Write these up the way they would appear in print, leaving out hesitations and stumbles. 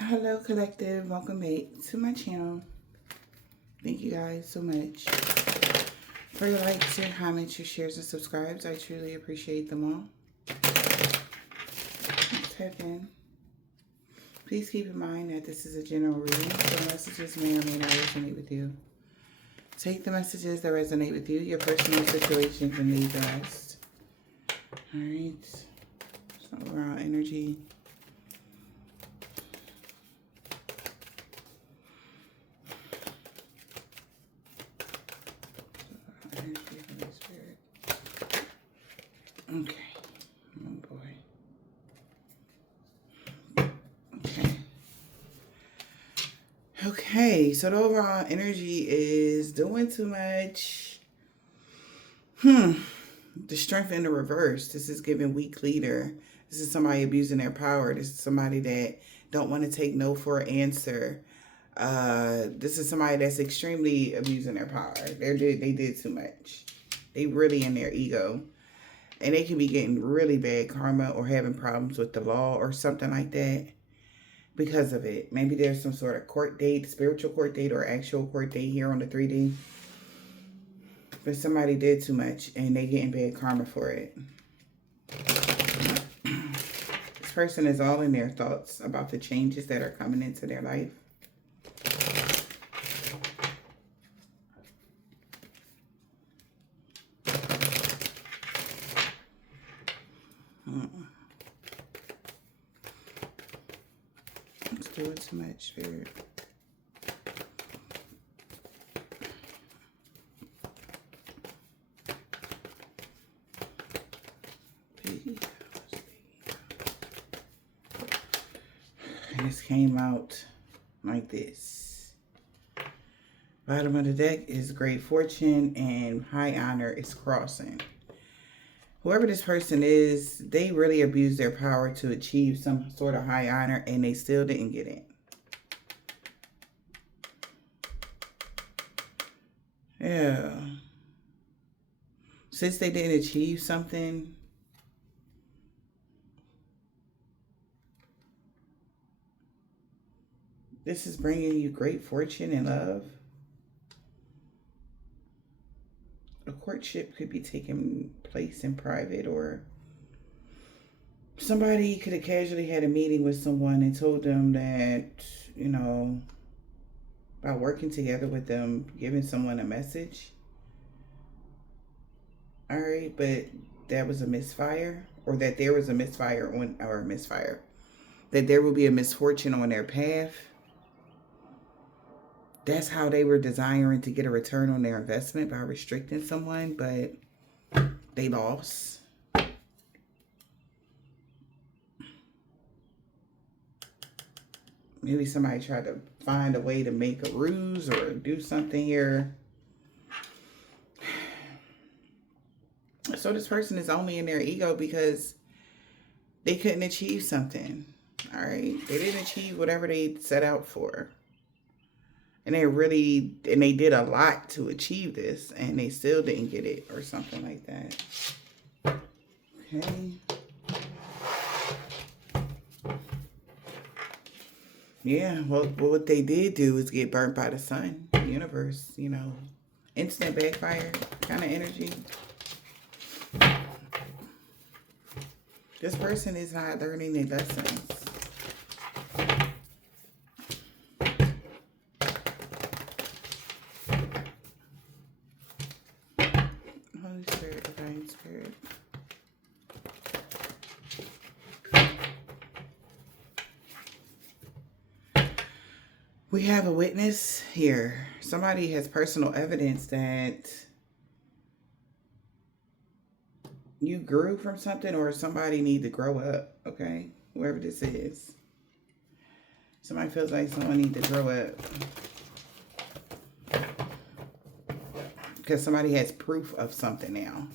Hello collective, welcome back to my channel. Thank you guys so much for your likes, your comments, your shares, and subscribes. I truly appreciate them all. Let's head in. Please keep in mind that this is a general reading, so messages may or may not resonate with you. Take the messages that resonate with you, your personal situations, and leave the rest. Alright, so overall energy. Okay. Oh boy. Okay. Okay, so the overall energy is doing too much. The strength in the reverse. This is giving weak leader. This is somebody abusing their power. This is somebody that don't want to take no for an answer. This is somebody that's extremely abusing their power. They did too much. They really in their ego. And they can be getting really bad karma or having problems with the law or something like that because of it. Maybe there's some sort of court date, spiritual court date or actual court date here on the 3D. But somebody did too much and they getting bad karma for it. This person is all in their thoughts about the changes that are coming into their life. It's doing too much, Spirit. And this came out like this. Bottom of the deck is great fortune and high honor is crossing. Whoever this person is, they really abused their power to achieve some sort of high honor and they still didn't get it. Yeah. Since they didn't achieve something, this is bringing you great fortune and love. A courtship could be taking place in private, or somebody could have casually had a meeting with someone and told them that, you know, by working together with them, giving someone a message. All right, but that was a misfire, or that there was a misfire on, or a misfire, that there will be a misfortune on their path. That's how they were desiring to get a return on their investment, by restricting someone, but they lost. Maybe somebody tried to find a way to make a ruse or do something here. So this person is only in their ego because they couldn't achieve something. All right. They didn't achieve whatever they set out for. And they did a lot to achieve this and they still didn't get it or something like that. Okay. Yeah, well, what they did do is get burnt by the sun, the universe, you know, instant backfire kind of energy. This person is not learning their lessons. Holy Spirit, Divine Spirit. We have a witness here. Somebody has personal evidence that you grew from something, or somebody need to grow up, okay? Whoever this is. Somebody feels like someone need to grow up. Because somebody has proof of something now.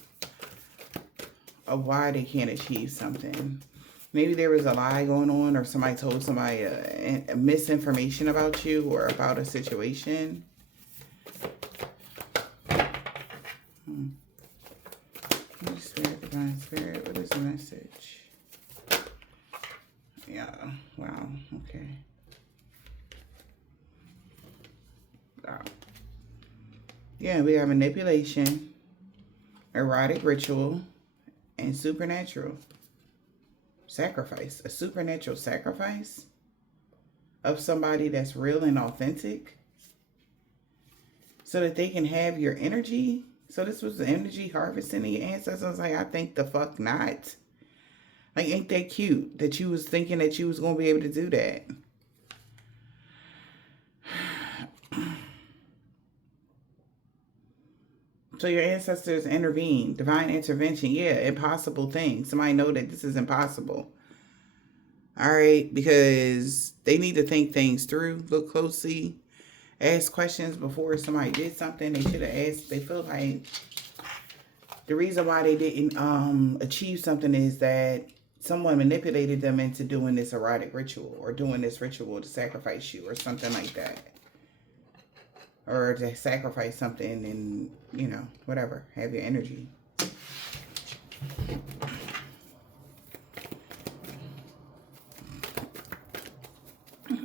Of why they can't achieve something. Maybe there was a lie going on, or somebody told somebody a misinformation about you or about a situation. Holy Spirit, Divine Spirit, what is the message? Yeah, wow, okay. Yeah, we have manipulation, erotic ritual, and supernatural sacrifice. A supernatural sacrifice of somebody that's real and authentic so that they can have your energy. So this was the energy harvesting your ancestors. I was like, I think the fuck not. Like, ain't that cute that you was thinking that you was going to be able to do that? So your ancestors intervened, divine intervention. Yeah, impossible thing. Somebody know that this is impossible. All right, because they need to think things through, look closely, ask questions before somebody did something. They should have asked. They feel like the reason why they didn't achieve something is that someone manipulated them into doing this erotic ritual or doing this ritual to sacrifice you or something like that. Or to sacrifice something and, you know, whatever, have your energy.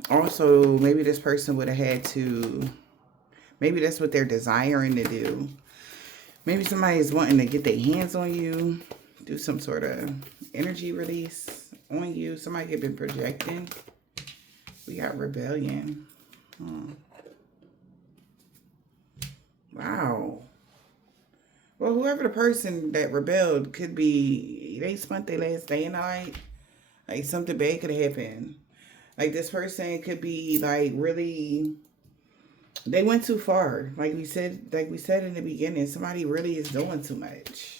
Also, maybe this person would have had to, maybe that's what they're desiring to do. Maybe somebody's wanting to get their hands on you, do some sort of energy release on you. Somebody could be projecting. We got rebellion. Wow. Well, whoever the person that rebelled could be, they spent their last day in the night. Like, something bad could happen. Like, this person could be, like, really, they went too far. Like we said in the beginning, somebody really is doing too much.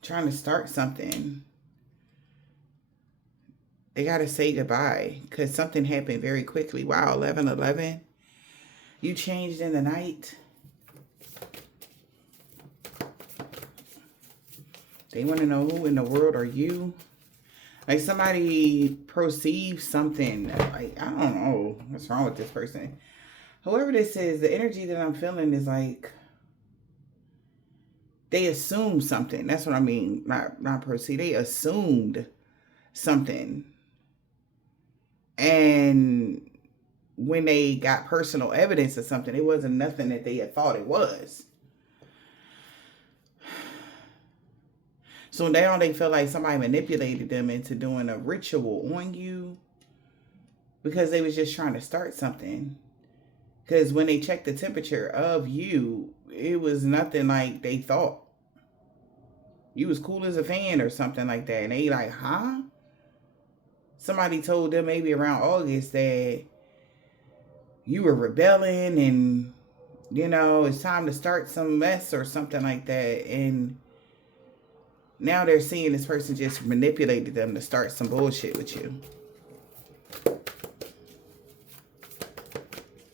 Trying to start something. They got to say goodbye because something happened very quickly. Wow, 11/11. You changed in the night. They want to know who in the world are you? Like, somebody perceives something. Like, I don't know what's wrong with this person. Whoever this is, the energy that I'm feeling is like they assumed something. That's what I mean. Not perceive. They assumed something. And when they got personal evidence of something, it wasn't nothing that they had thought it was. So now they feel like somebody manipulated them into doing a ritual on you because they was just trying to start something. Because when they checked the temperature of you, it was nothing like they thought. You was cool as a fan or something like that. And they like, huh? Somebody told them maybe around August that you were rebelling and, you know, it's time to start some mess or something like that. And now they're seeing this person just manipulated them to start some bullshit with you.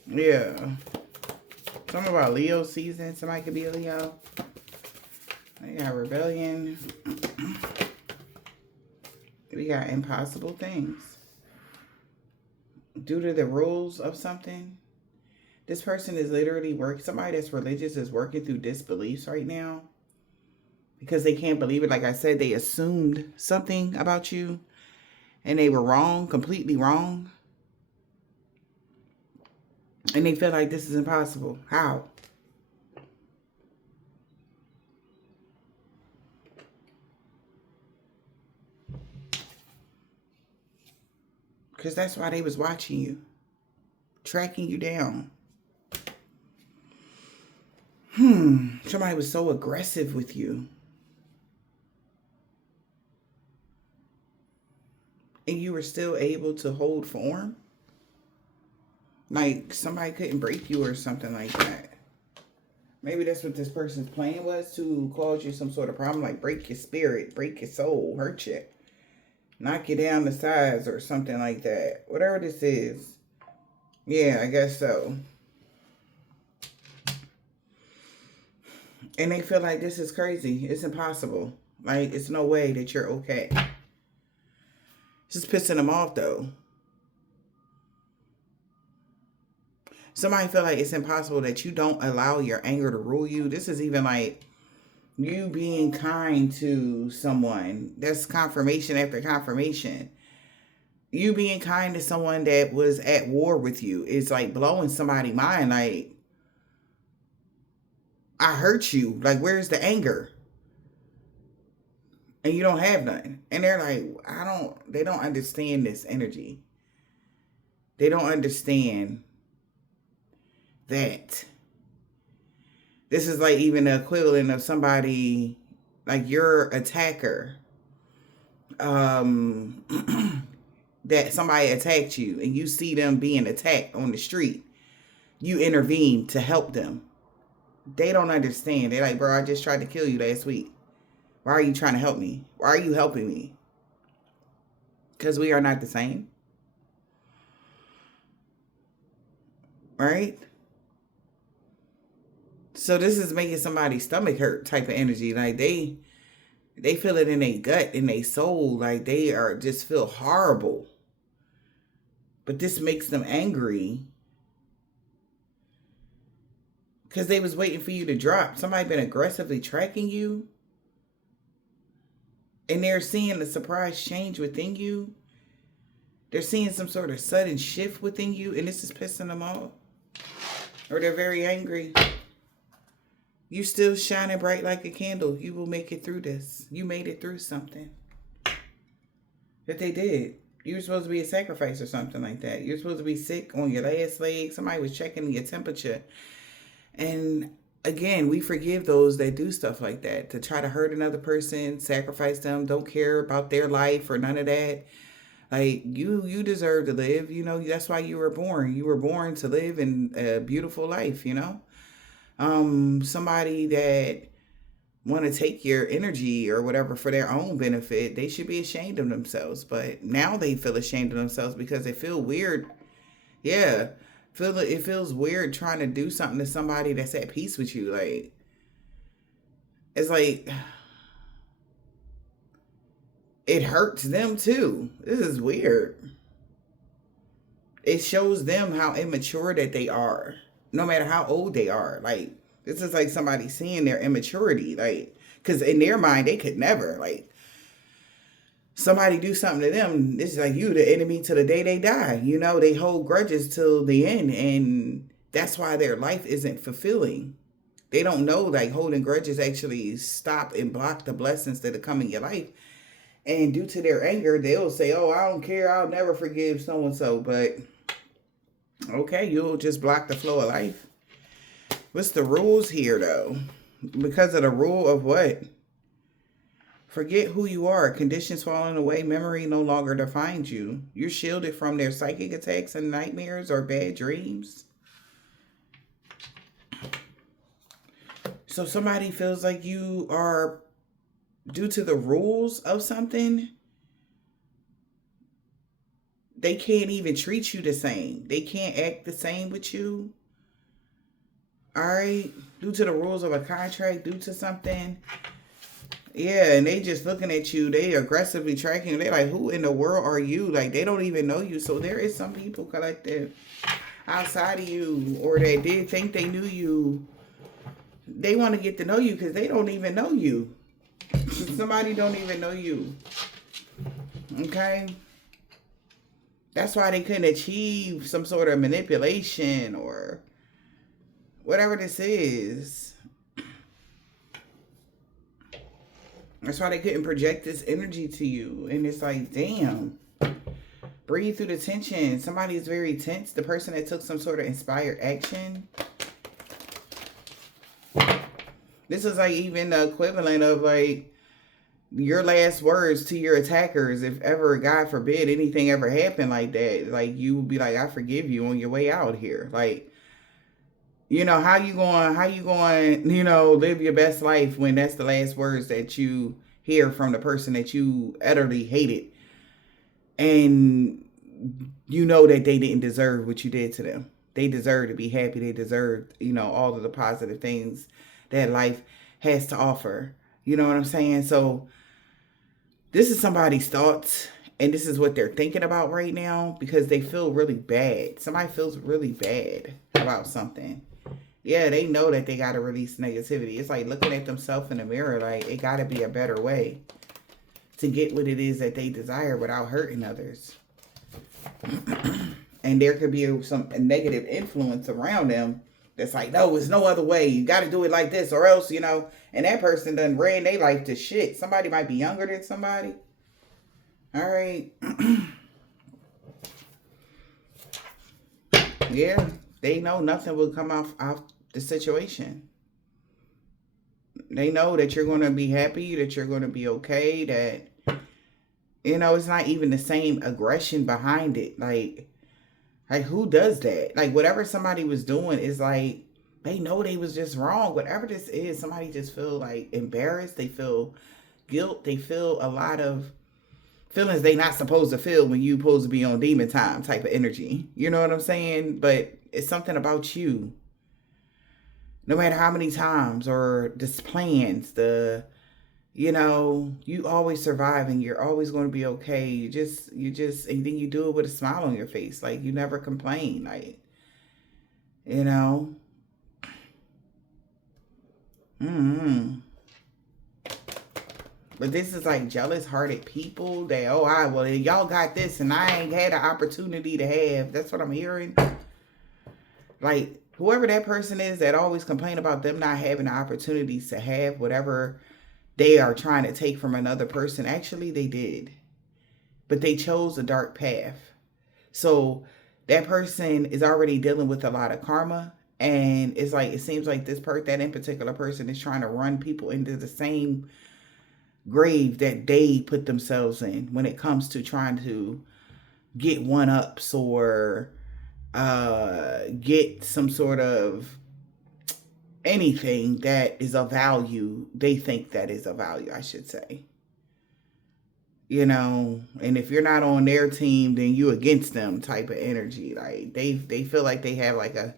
Yeah. Something about Leo season. Somebody could be a Leo. We got rebellion. We got impossible things. Due to the rules of something. This person is literally somebody that's religious is working through disbeliefs right now. Because they can't believe it. Like I said, they assumed something about you. And they were wrong. Completely wrong. And they feel like this is impossible. How? Because that's why they was watching you. Tracking you down. Somebody was so aggressive with you. And you were still able to hold form. Like somebody couldn't break you or something like that. Maybe that's what this person's plan was, to cause you some sort of problem. Like break your spirit, break your soul, hurt you. Knock you down the sides or something like that. Whatever this is. Yeah, I guess so. And they feel like this is crazy. It's impossible. Like, it's no way that you're okay. It's just pissing them off, though. Somebody feel like it's impossible that you don't allow your anger to rule you. This is even like you being kind to someone. That's confirmation after confirmation. You being kind to someone that was at war with you is like blowing somebody's mind. Like, I hurt you. Like, where's the anger? And you don't have none. And they're like, they don't understand this energy. They don't understand that this is like even the equivalent of somebody, like your attacker, that somebody attacked you and you see them being attacked on the street. You intervene to help them. They don't understand. They're like, bro, I just tried to kill you last week. Why are you trying to help me? Why are you helping me? Because we are not the same. Right? So this is making somebody's stomach hurt type of energy. Like they feel it in their gut, in their soul. Like they are just feel horrible. But this makes them angry. Because they was waiting for you to drop. Somebody been aggressively tracking you. And they're seeing the surprise change within you. They're seeing some sort of sudden shift within you. And this is pissing them off. Or they're very angry. You still shining bright like a candle. You will make it through this. You made it through something. That they did. You were supposed to be a sacrifice or something like that. You're supposed to be sick on your last leg. Somebody was checking your temperature. And again, we forgive those that do stuff like that. To try to hurt another person, sacrifice them, don't care about their life or none of that. Like, you deserve to live. You know, that's why you were born. You were born to live in a beautiful life, you know. Somebody that want to take your energy or whatever for their own benefit, they should be ashamed of themselves. But now they feel ashamed of themselves because they feel weird. Yeah. It feels weird trying to do something to somebody that's at peace with you. Like, it's like, it hurts them too. This is weird. It shows them how immature that they are, no matter how old they are. Like, this is like somebody seeing their immaturity. Like, because in their mind, they could never, like, somebody do something to them, it's like you the enemy to the day they die. You know, they hold grudges till the end, and that's why their life isn't fulfilling. They don't know, like, holding grudges actually stop and block the blessings that are coming in your life. And due to their anger, they'll say, oh, I don't care, I'll never forgive so-and-so. But okay, you'll just block the flow of life. What's the rules here, though? Because of the rule of what? Forget who you are. Conditions falling away. Memory no longer defines you. You're shielded from their psychic attacks and nightmares or bad dreams. So somebody feels like you are, due to the rules of something, they can't even treat you the same. They can't act the same with you. All right? Due to the rules of a contract, due to something. Yeah, and they just looking at you. They aggressively tracking you. They're like, who in the world are you? Like, they don't even know you. So there is some people collective outside of you, or that did think they knew you. They want to get to know you because they don't even know you. Somebody don't even know you. Okay? That's why they couldn't achieve some sort of manipulation or whatever this is. That's why they couldn't project this energy to you. And it's like, damn. Breathe through the tension. Somebody is very tense. The person that took some sort of inspired action. This is like even the equivalent of like your last words to your attackers. If ever, God forbid, anything ever happened like that, like you would be like, I forgive you on your way out here. Like, you know, how you going, you know, live your best life when that's the last words that you hear from the person that you utterly hated. And you know that they didn't deserve what you did to them. They deserve to be happy. They deserve, you know, all of the positive things that life has to offer. You know what I'm saying? So this is somebody's thoughts, and this is what they're thinking about right now because they feel really bad. Somebody feels really bad about something. Yeah, they know that they got to release negativity. It's like looking at themselves in the mirror, like it got to be a better way to get what it is that they desire without hurting others. And there could be some negative influence around them That's like, no, there's no other way. You got to do it like this or else, and that person done ran their life to shit. Somebody might be younger than somebody. All right. Yeah, they know nothing will come off the situation. They know that you're going to be happy, that you're going to be okay, that, it's not even the same aggression behind it. Like who does that? Like, whatever somebody was doing is like, they know they was just wrong. Whatever this is, somebody just feel like embarrassed. They feel guilt. They feel a lot of feelings they not supposed to feel when you supposed to be on demon time type of energy. You know what I'm saying? But it's something about you. No matter how many times or this plans, you always survive and you're always going to be okay. You just, and then you do it with a smile on your face. Like, you never complain. Like, But this is like jealous hearted people that, well, y'all got this and I ain't had an opportunity to have. That's what I'm hearing. Like, whoever that person is that always complain about them not having the opportunities to have whatever they are trying to take from another person. Actually, they did. But they chose a dark path. So that person is already dealing with a lot of karma. And it's like, it seems like that in particular person is trying to run people into the same grave that they put themselves in when it comes to trying to get one-ups or get some sort of anything that is of value. They think that is of value, I should say. And if you're not on their team, then you against them type of energy. Like, they feel like they have like a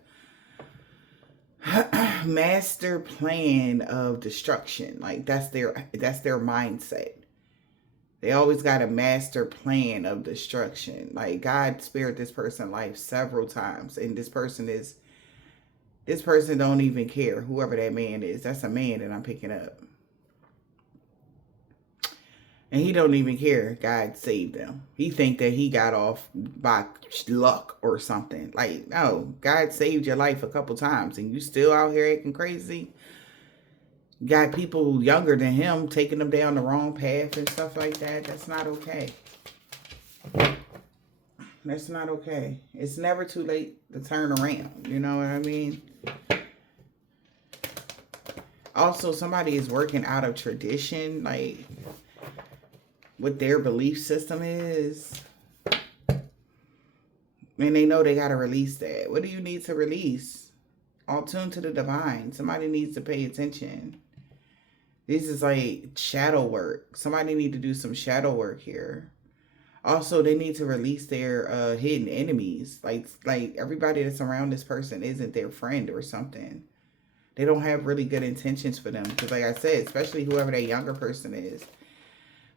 master plan of destruction. Like, that's their mindset. They always got a master plan of destruction. Like, God spared this person life several times, and this person don't even care. Whoever that man is, that's a man that I'm picking up. And he don't even care. God saved him. He think that he got off by luck or something. Like, no, God saved your life a couple times and you still out here acting crazy. Got people younger than him taking them down the wrong path and stuff like that. That's not okay. That's not okay. It's never too late to turn around. You know what I mean? Also, somebody is working out of tradition, like what their belief system is. And they know they got to release that. What do you need to release? All tuned to the divine. Somebody needs to pay attention. This is like shadow work. Somebody need to do some shadow work here. Also, they need to release their hidden enemies. Like everybody that's around this person isn't their friend or something. They don't have really good intentions for them. Because like I said, especially whoever that younger person is,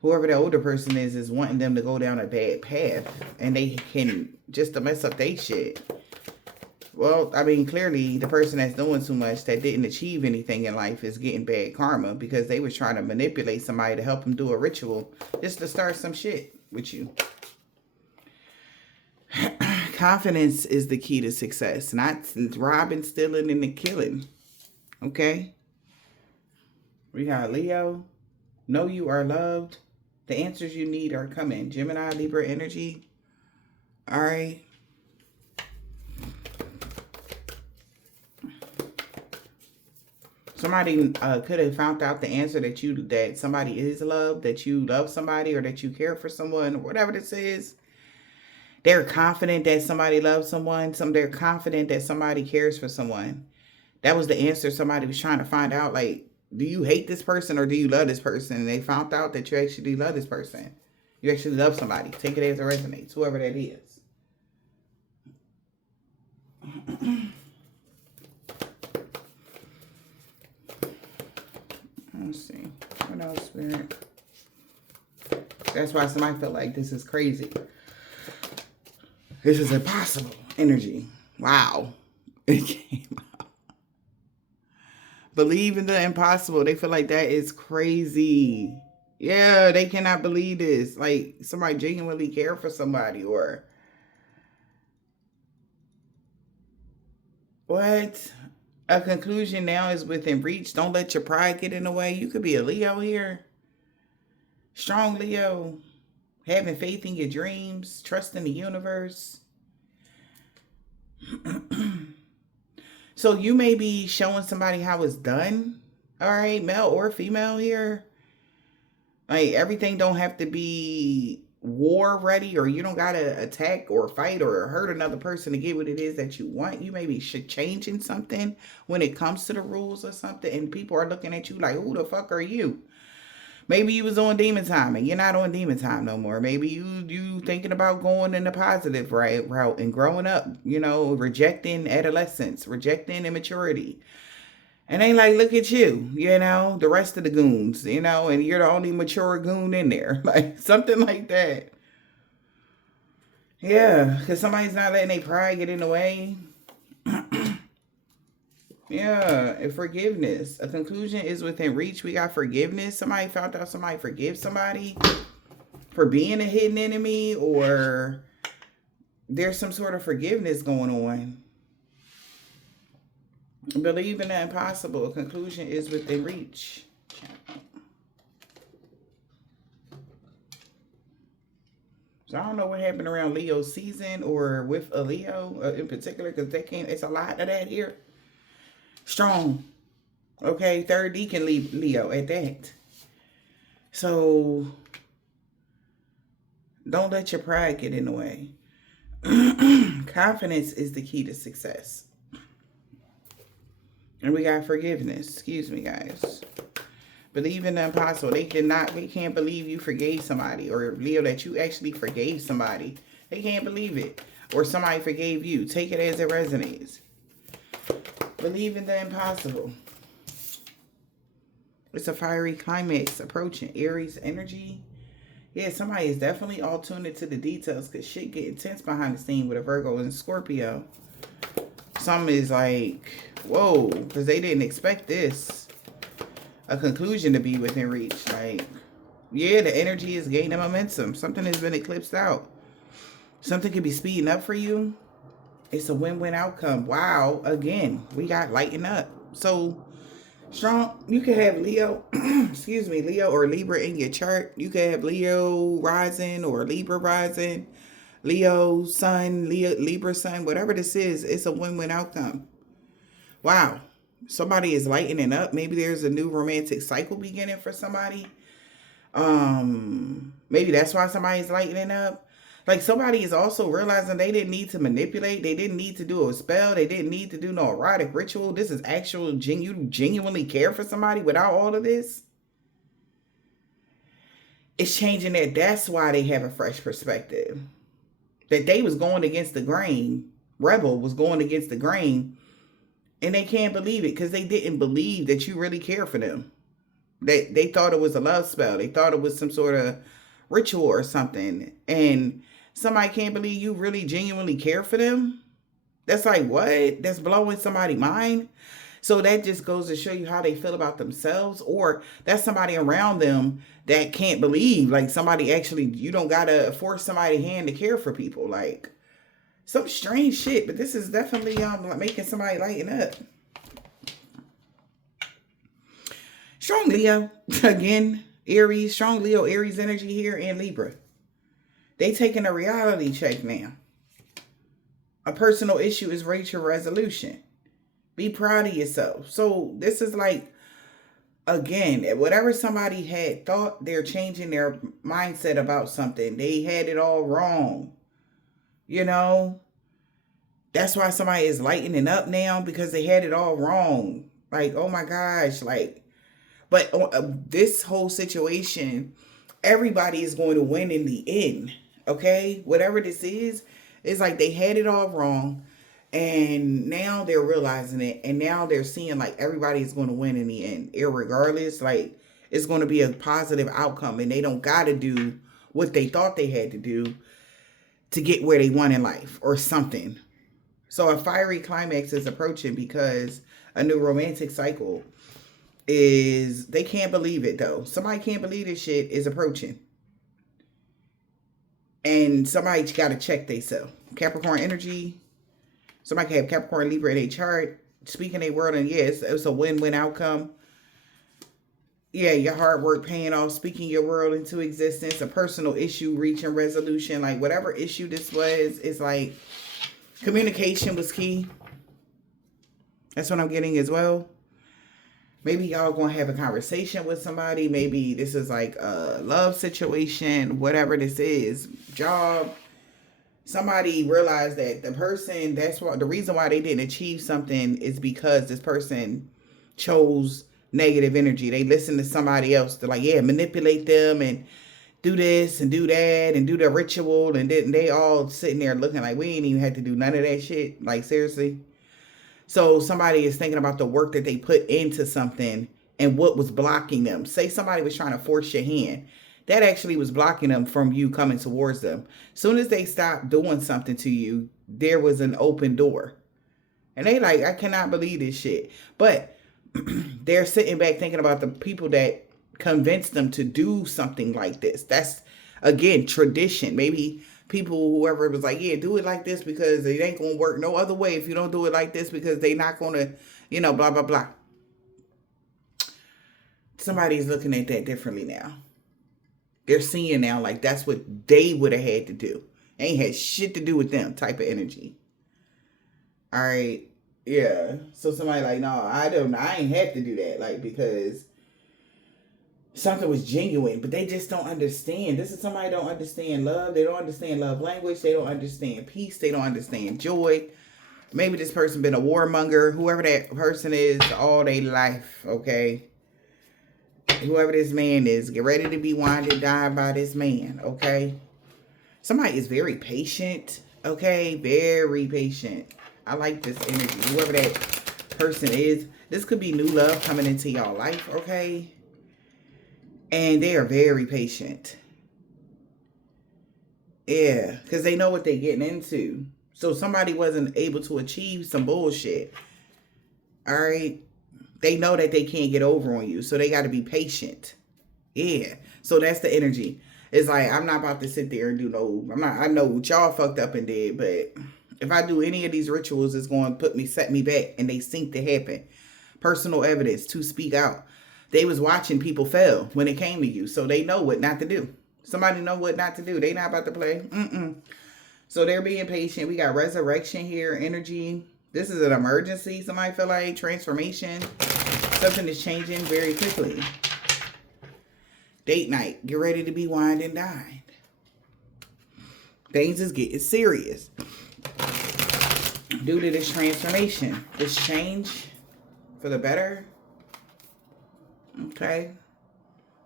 whoever the older person is wanting them to go down a bad path. And they can just to mess up their shit. Well, I mean, clearly the person that's doing too much that didn't achieve anything in life is getting bad karma because they was trying to manipulate somebody to help them do a ritual just to start some shit with you. Confidence is the key to success, not robbing, stealing, and the killing. Okay? We got Leo. Know you are loved. The answers you need are coming. Gemini, Libra energy. All right. Somebody could have found out the answer that somebody is loved, that you love somebody, or that you care for someone, or whatever this is. They're confident that somebody loves someone. They're confident that somebody cares for someone. That was the answer somebody was trying to find out. Like, do you hate this person or do you love this person? And they found out that you actually love this person. You actually love somebody. Take it as it resonates, whoever that is. Let's see. What else, Spirit? That's why somebody felt like this is crazy. This is impossible energy. Wow. It came out. Believe in the impossible. They feel like that is crazy. Yeah, they cannot believe this. Like, somebody genuinely care for somebody or... What? A conclusion now is within reach. Don't let your pride get in the way. You could be a Leo here. Strong Leo. Having faith in your dreams. Trust in the universe. So you may be showing somebody how it's done. All right, male or female here. Like everything don't have to be war ready, or you don't gotta attack or fight or hurt another person to get what it is that you want. You maybe should changing something when it comes to the rules or something, and people are looking at you like, who the fuck are you? Maybe you was on demon time and you're not on demon time no more. Maybe you thinking about going in the positive route and growing up, rejecting adolescence, rejecting immaturity. And they like, look at you, the rest of the goons, and you're the only mature goon in there. Like something like that. Yeah, because somebody's not letting their pride get in the way. Yeah, and forgiveness. A conclusion is within reach. We got forgiveness. Somebody found out somebody forgive somebody for being a hidden enemy, or there's some sort of forgiveness going on. Believe in the impossible. A conclusion is within reach. So I don't know what happened around Leo season or with a Leo in particular, because it's a lot of that here. Strong. Okay, third deacon Leo at that. So don't let your pride get in the way. Confidence is the key to success. And we got forgiveness. Excuse me, guys. Believe in the impossible. They can't believe you forgave somebody, or Leo, that you actually forgave somebody. They can't believe it. Or somebody forgave you. Take it as it resonates. Believe in the impossible. It's a fiery climax approaching. Aries energy. Yeah, somebody is definitely all tuned into the details, because shit get intense behind the scene with a Virgo and Scorpio. Some is like, whoa, because they didn't expect this. A conclusion to be within reach. Like, yeah, the energy is gaining momentum. Something has been eclipsed out. Something could be speeding up for you. It's a win-win outcome. Wow. Again, we got lighten up. So strong. You can have Leo, excuse me, Leo or Libra in your chart. You can have Leo rising or Libra rising, Leo sun, Libra sun, whatever this is. It's a win-win outcome. Wow. Somebody is lightening up. Maybe there's a new romantic cycle beginning for somebody. Maybe that's why somebody's lightening up. Like somebody is also realizing they didn't need to manipulate. They didn't need to do a spell. They didn't need to do no erotic ritual. This is actual you genuinely care for somebody without all of this. It's changing that. That's why they have a fresh perspective. That they was going against the grain. Rebel was going against the grain. And they can't believe it, because they didn't believe that you really care for them. They thought it was a love spell. They thought it was some sort of ritual or something. And somebody can't believe you really genuinely care for them. That's like, what? That's blowing somebody's mind. So that just goes to show you how they feel about themselves, or that's somebody around them that can't believe, like somebody actually, you don't gotta force somebody's hand to care for people. Like some strange shit, but this is definitely making somebody lighten up. Strong Leo, again, Aries, strong Leo, Aries energy here, and Libra. They taking a reality check now. A personal issue is ready to resolution. Be proud of yourself. So this is like, again, whatever somebody had thought, they're changing their mindset about something. They had it all wrong. That's why somebody is lightening up now, because they had it all wrong. Like, oh my gosh, like, but this whole situation, everybody is going to win in the end. Okay, whatever this is, it's like they had it all wrong, and now they're realizing it, and now they're seeing like everybody is going to win in the end, irregardless. Like it's going to be a positive outcome, and they don't got to do what they thought they had to do to get where they want in life or something. So a fiery climax is approaching, because a new romantic cycle is, they can't believe it though. Somebody can't believe this shit is approaching. And somebody's got to check themselves. Capricorn energy. Somebody can have Capricorn, Libra in a chart. speaking their word, and yes, it's a win-win outcome. Yeah, your hard work paying off, speaking your world into existence, a personal issue reaching resolution, like whatever issue this was, it's like communication was key. That's what I'm getting as well. Maybe y'all gonna have a conversation with somebody. Maybe this is like a love situation, whatever this is, job. Somebody realized that the person, that's what the reason why they didn't achieve something is because this person chose negative energy. They listened to somebody else to, like, yeah, manipulate them and do this and do that and do the ritual, and then they all sitting there looking like we ain't even had to do none of that shit. Like, seriously. So somebody is thinking about the work that they put into something and what was blocking them. Say somebody was trying to force your hand. That actually was blocking them from you coming towards them. As soon as they stopped doing something to you, there was an open door. And they like, I cannot believe this shit. But they're sitting back thinking about the people that convinced them to do something like this. That's, again, tradition. Maybe people, whoever was like, yeah, do it like this because it ain't gonna work no other way if you don't do it like this, because they not gonna, blah, blah, blah. Somebody's looking at that differently now. They're seeing now like that's what they would have had to do. Ain't had shit to do with them type of energy. All right. Yeah. So somebody like, no, I ain't have to do that. Like, because something was genuine, but they just don't understand. This is somebody don't understand love. They don't understand love language. They don't understand peace. They don't understand joy. Maybe this person been a warmonger, whoever that person is, all their life, okay? Whoever this man is, get ready to be wined and dined by this man, okay? Somebody is very patient, okay? Very patient. I like this energy. Whoever that person is, this could be new love coming into y'all life, okay? And they are very patient. Yeah, because they know what they're getting into. So somebody wasn't able to achieve some bullshit. All right? They know that they can't get over on you. So they got to be patient. Yeah. So that's the energy. It's like, I'm not about to sit there and do I know what y'all fucked up and did, but if I do any of these rituals, it's going to set me back, and they seem to happen. Personal evidence to speak out. They was watching people fail when it came to you, so they know what not to do. Somebody know what not to do. They not about to play. So they're being patient. We got resurrection here, energy. This is an emergency. Somebody feel like transformation. Something is changing very quickly. Date night. Get ready to be wined and dined. Things is getting serious due to this transformation, this change for the better. Okay.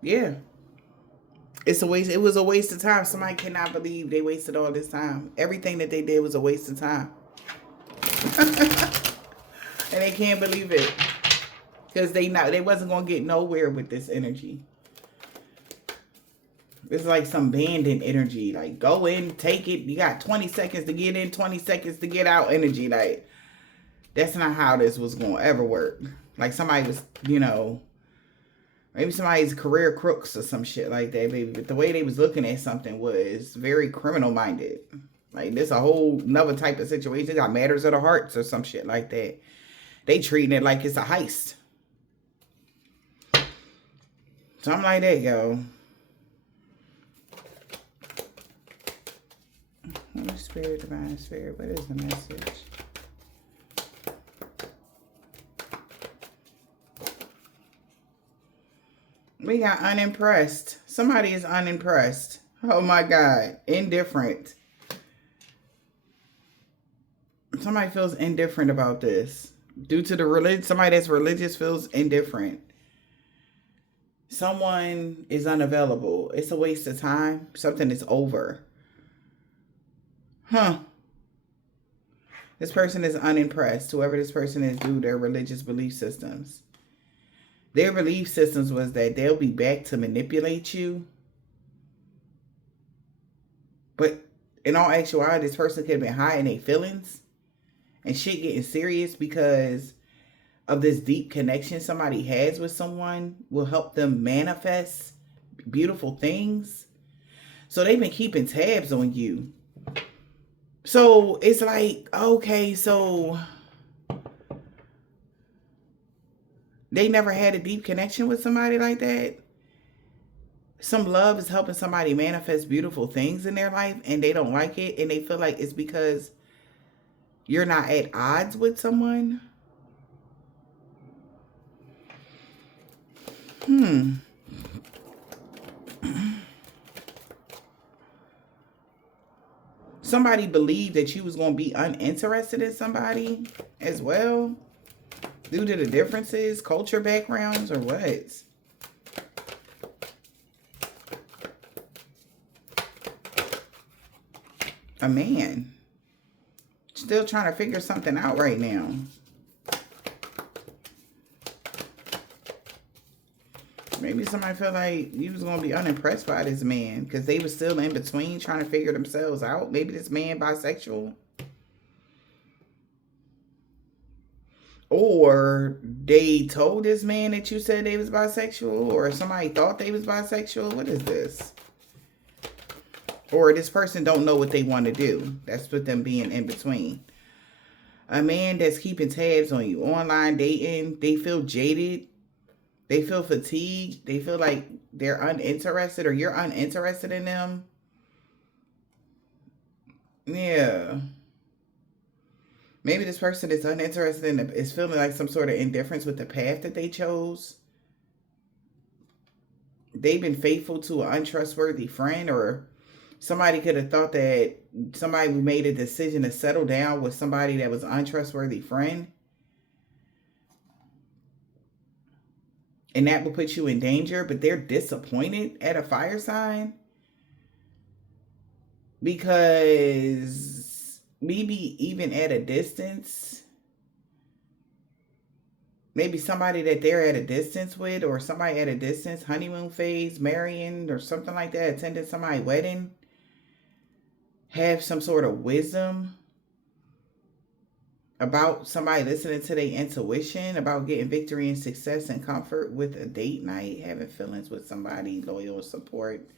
Yeah. It's a waste. It was a waste of time. Somebody cannot believe they wasted all this time. Everything that they did was a waste of time. And they can't believe it. Because they wasn't going to get nowhere with this energy. It's like some abandoned energy. Like, go in, take it. You got 20 seconds to get in, 20 seconds to get out energy. Like, that's not how this was going to ever work. Like, somebody was, maybe somebody's career crooks or some shit like that, baby. But the way they was looking at something was very criminal minded. Like, this a whole another type of situation. They got matters of the hearts or some shit like that. They treating it like it's a heist. Something like that, yo. Holy Spirit, Divine Spirit, what is the message? We got unimpressed. Somebody is unimpressed. Oh my God. Indifferent. Somebody feels indifferent about this. Due to the religion, somebody that's religious feels indifferent. Someone is unavailable. It's a waste of time. Something is over. This person is unimpressed. Whoever this person is, due to their religious belief systems. Their belief systems was that they'll be back to manipulate you. But in all actuality, this person could have been hiding their feelings and shit getting serious because of this deep connection somebody has with someone will help them manifest beautiful things. So they've been keeping tabs on you. So it's like, okay, so They never had a deep connection with somebody like that. Some love is helping somebody manifest beautiful things in their life and they don't like it and they feel like it's because you're not at odds with someone. Somebody believed that you was going to be uninterested in somebody as well due to the differences, culture backgrounds, or what? A man. Still trying to figure something out right now. Maybe somebody felt like you was going to be unimpressed by this man because they were still in between trying to figure themselves out. Maybe this man bisexual. Or they told this man that you said they was bisexual, or somebody thought they was bisexual. What is this? Or this person don't know what they want to do. That's with them being in between. A man that's keeping tabs on you, online dating, they feel jaded. They feel fatigued. They feel like they're uninterested or you're uninterested in them. Yeah. Maybe this person is uninterested in is feeling like some sort of indifference with the path that they chose. They've been faithful to an untrustworthy friend, or somebody could have thought that somebody made a decision to settle down with somebody that was an untrustworthy friend. And that will put you in danger, but they're disappointed at a fire sign. Because maybe even at a distance, maybe somebody that they're at a distance with, or somebody at a distance, honeymoon phase, marrying, or something like that, attending somebody's wedding, have some sort of wisdom about somebody listening to their intuition, about getting victory and success and comfort with a date night, having feelings with somebody, loyal support.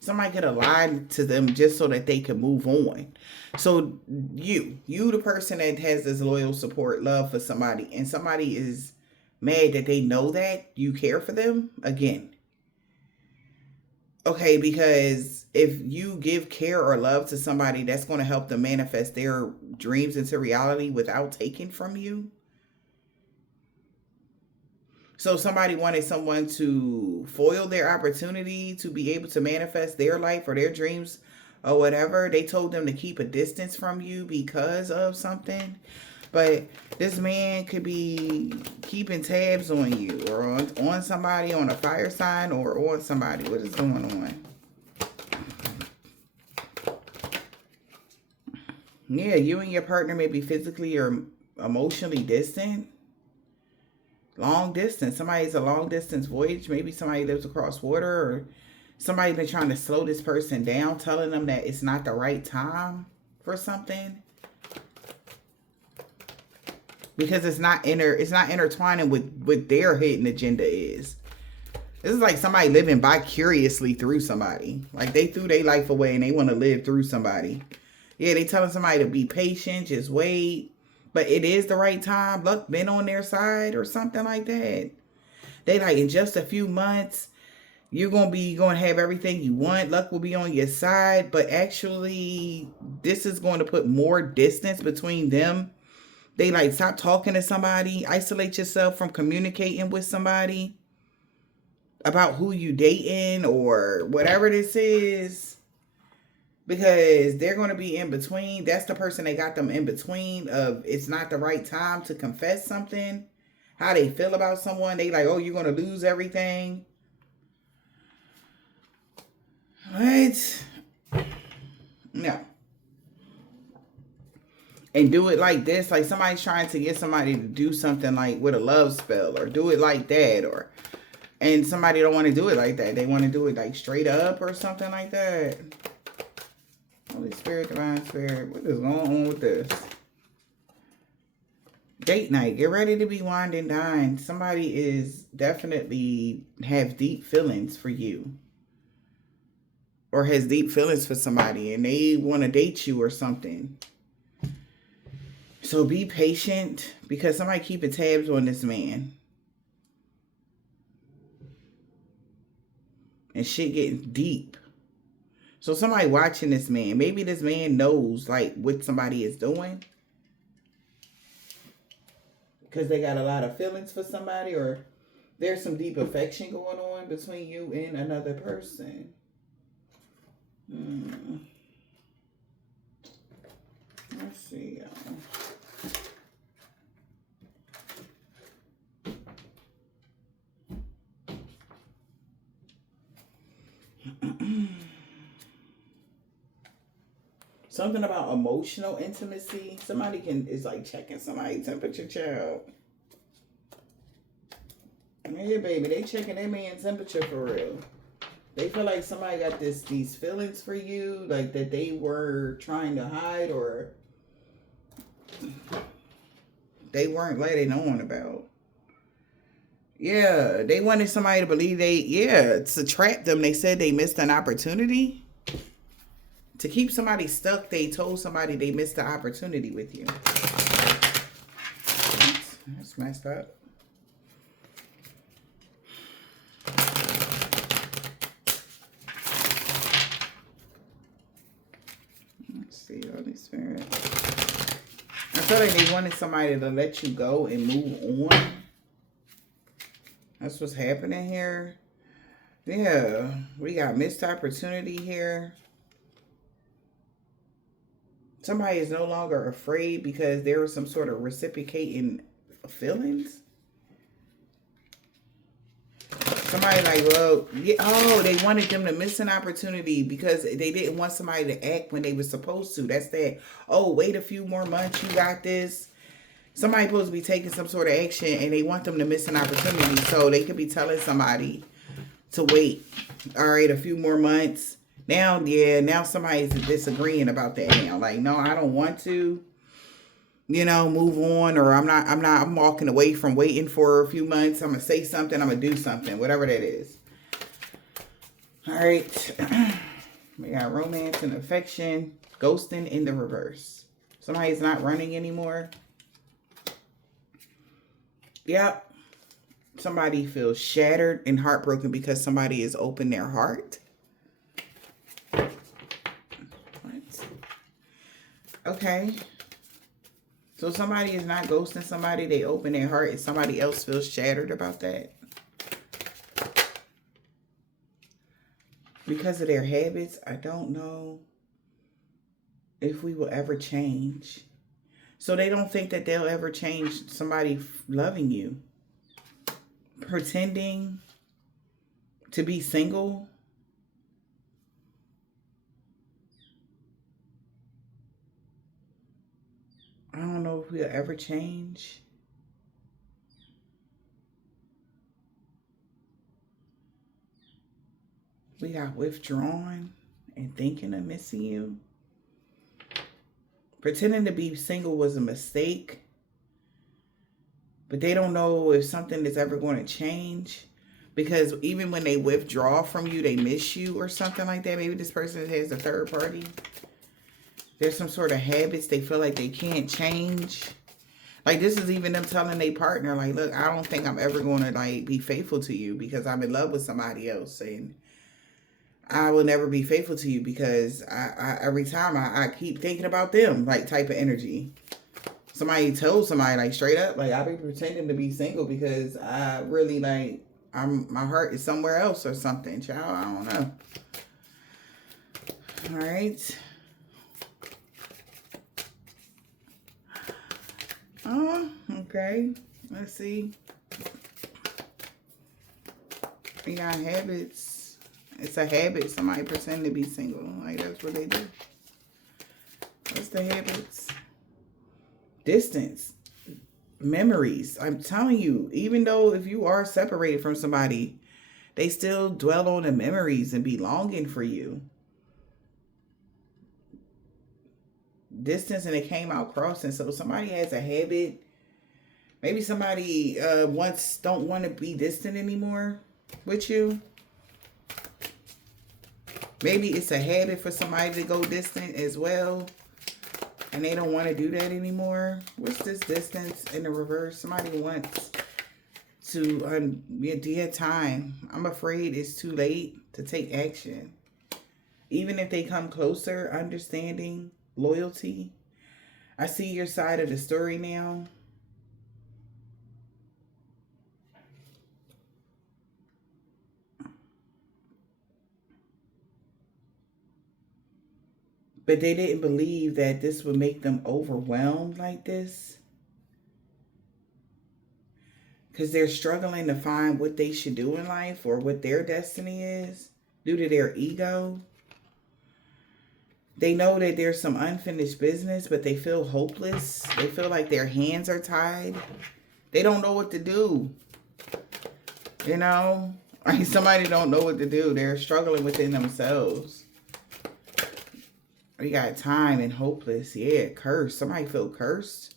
Somebody could have lied to them just so that they could move on. So you the person that has this loyal support, love for somebody, and somebody is mad that they know that you care for them, again. Okay, because if you give care or love to somebody, that's going to help them manifest their dreams into reality without taking from you. So somebody wanted someone to foil their opportunity to be able to manifest their life or their dreams or whatever. They told them to keep a distance from you because of something. But this man could be keeping tabs on you or on somebody, on a fire sign, or on somebody. What is going on? Yeah, you and your partner may be physically or emotionally distant. Long distance. Somebody's a long distance voyage. Maybe somebody lives across water, or somebody's been trying to slow this person down, telling them that it's not the right time for something. Because it's not intertwining with what their hidden agenda is. This is like somebody living vicariously through somebody. Like they threw their life away and they want to live through somebody. Yeah, they telling somebody to be patient, just wait. But it is the right time. Luck been on their side or something like that. They like, in just a few months, you're going to have everything you want. Luck will be on your side. But actually, this is going to put more distance between them. They like, stop talking to somebody. Isolate yourself from communicating with somebody about who you dating or whatever this is. Because they're going to be in between. That's the person that got them in between of it's not the right time to confess something. How they feel about someone. They like, oh, you're going to lose everything. What? No. And do it like this. Like somebody's trying to get somebody to do something like with a love spell. Or do it like that. And somebody don't want to do it like that. They want to do it like straight up or something like that. Holy Spirit, Divine Spirit, what is going on with this? Date night. Get ready to be wined and dined. Somebody is definitely have deep feelings for you. Or has deep feelings for somebody and they want to date you or something. So be patient because somebody keeping tabs on this man. and shit getting deep. So somebody watching this man, maybe this man knows like what somebody is doing because they got a lot of feelings for somebody, or there's some deep affection going on between you and another person. Let's see, y'all. Something about emotional intimacy. Somebody is like checking somebody's temperature, child. Yeah, baby, they checking that man's temperature for real. They feel like somebody got these feelings for you, like that they were trying to hide or they weren't letting on about. Yeah, they wanted somebody to believe to trap them. They said they missed an opportunity. To keep somebody stuck, they told somebody they missed the opportunity with you. That's messed up. Let's see, Holy Spirit. I feel like they wanted somebody to let you go and move on. That's what's happening here. Yeah, we got missed opportunity here. Somebody is no longer afraid because there was some sort of reciprocating feelings. Somebody like, well, they wanted them to miss an opportunity because they didn't want somebody to act when they were supposed to. That's that. Oh, wait a few more months. You got this. Somebody supposed to be taking some sort of action and they want them to miss an opportunity. So they could be telling somebody to wait. All right, a few more months. Now somebody's disagreeing about that now. Like, no, I don't want to, move on, or I'm walking away from waiting for a few months. I'm going to say something. I'm going to do something, whatever that is. All right. We got romance and affection, ghosting in the reverse. Somebody's not running anymore. Yep. Somebody feels shattered and heartbroken because somebody has opened their heart. Okay. So somebody is not ghosting somebody. They open their heart and somebody else feels shattered about that. Because of their habits, I don't know if we will ever change. So they don't think that they'll ever change somebody loving you. Pretending to be single. I don't know if we'll ever change. We got withdrawn and thinking of missing you. Pretending to be single was a mistake. But they don't know if something is ever going to change. Because even when they withdraw from you, they miss you or something like that. Maybe this person has a third party. There's some sort of habits they feel like they can't change. Like, this is even them telling their partner, like, look, I don't think I'm ever going to, like, be faithful to you because I'm in love with somebody else. And I will never be faithful to you because every time I keep thinking about them, like, type of energy. Somebody told somebody, like, straight up, like, I be pretending to be single because I really, like, my heart is somewhere else or something, child. I don't know. All right. Oh, okay. Let's see. We got habits. It's a habit. Somebody pretend to be single. Like, that's what they do. What's the habits? Distance. Memories. I'm telling you, even though if you are separated from somebody, they still dwell on the memories and be longing for you. Distance, and it came out crossing. So somebody has a habit. Maybe somebody don't want to be distant anymore with you. Maybe it's a habit for somebody to go distant as well, and they don't want to do that anymore. What's this distance in the reverse? Somebody wants to dear time. I'm afraid it's too late to take action. Even if they come closer, understanding, loyalty. I see your side of the story now. But they didn't believe that this would make them overwhelmed like this. Because they're struggling to find what they should do in life or what their destiny is due to their ego. They know that there's some unfinished business, but they feel hopeless. They feel like their hands are tied. They don't know what to do. You know? Like somebody don't know what to do. They're struggling within themselves. We got time and hopeless. Yeah, cursed. Somebody feel cursed.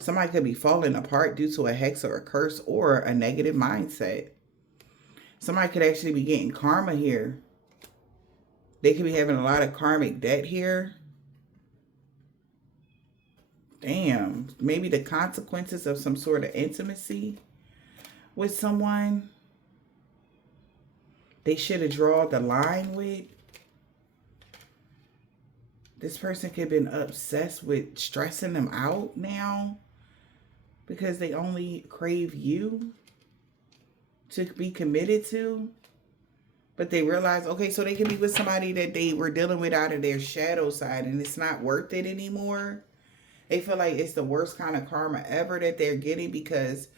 Somebody could be falling apart due to a hex or a curse or a negative mindset. Somebody could actually be getting karma here. They could be having a lot of karmic debt here. Damn. Maybe the consequences of some sort of intimacy with someone they should have drawn the line with. This person could have been obsessed with stressing them out now because they only crave you to be committed to. But they realize, okay, so they can be with somebody that they were dealing with out of their shadow side and it's not worth it anymore. They feel like it's the worst kind of karma ever that they're getting because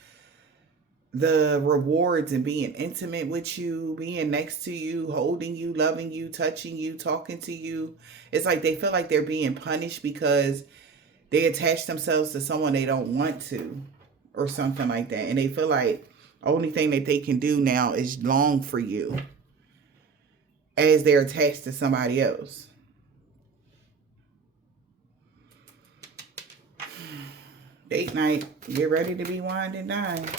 the rewards and being intimate with you, being next to you, holding you, loving you, touching you, talking to you. It's like they feel like they're being punished because they attach themselves to someone they don't want to or something like that. And they feel like the only thing that they can do now is long for you as they're attached to somebody else. Date night. Get ready to be wined and dined.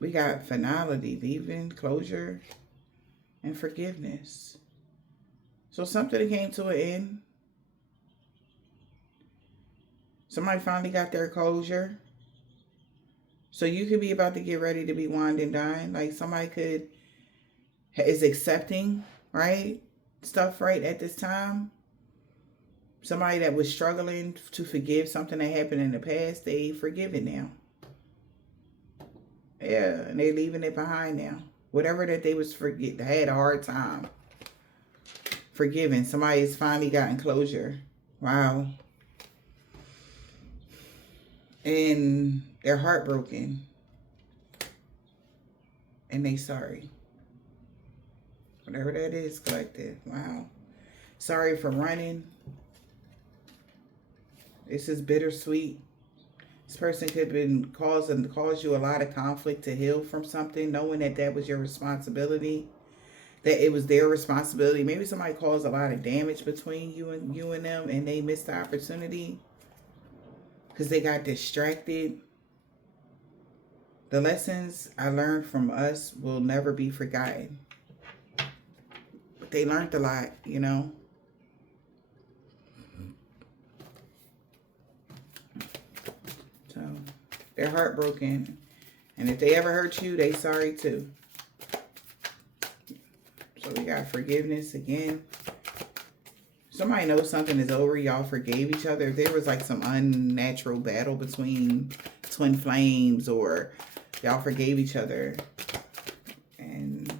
We got finality, leaving, closure, and forgiveness. So something came to an end. Somebody finally got their closure. So you could be about to get ready to be wined and dined. Like somebody is accepting, right? Stuff right at this time. Somebody that was struggling to forgive something that happened in the past, they forgive it now. Yeah, and they're leaving it behind now. Whatever that they had a hard time forgiving. Somebody's finally gotten closure. Wow. And they're heartbroken. And they sorry. Whatever that is, collective. Wow. Sorry for running. This is bittersweet. This person could have been caused you a lot of conflict to heal from something, knowing that that was your responsibility, that it was their responsibility. Maybe somebody caused a lot of damage between you and them, and they missed the opportunity because they got distracted. The lessons I learned from us will never be forgotten. But they learned a lot, you know. So they're heartbroken. And if they ever hurt you, they sorry too. So we got forgiveness again. Somebody knows something is over. Y'all forgave each other. If there was like some unnatural battle between twin flames or y'all forgave each other. And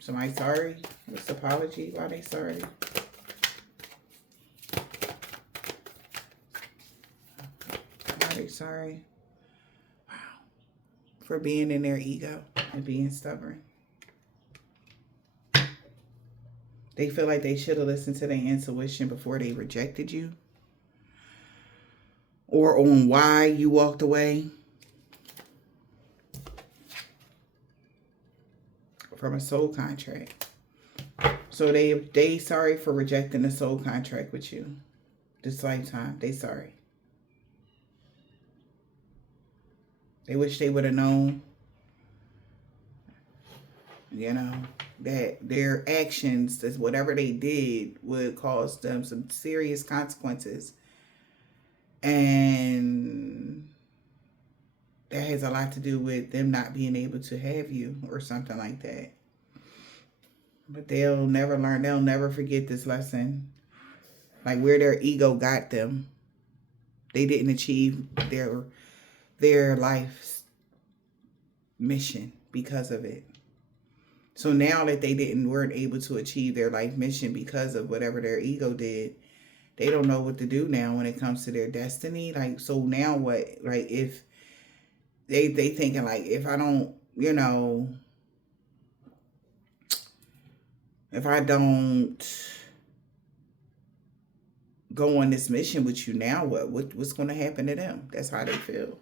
somebody sorry. What's the apology? Why they sorry? Sorry. Wow. For being in their ego and being stubborn. They feel like they should have listened to their intuition before they rejected you. Or on why you walked away from a soul contract. So they sorry for rejecting a soul contract with you this lifetime. They sorry. They wish they would have known, you know, that their actions, that whatever they did, would cause them some serious consequences. And that has a lot to do with them not being able to have you or something like that. But they'll never learn. They'll never forget this lesson. Like where their ego got them. They didn't achieve their life's mission because of it. So now that they weren't able to achieve their life mission because of whatever their ego did, they don't know what to do now when it comes to their destiny. Like, so now what? Like, if they thinking like, if I don't, if I don't go on this mission with you, now what's going to happen to them? That's how they feel.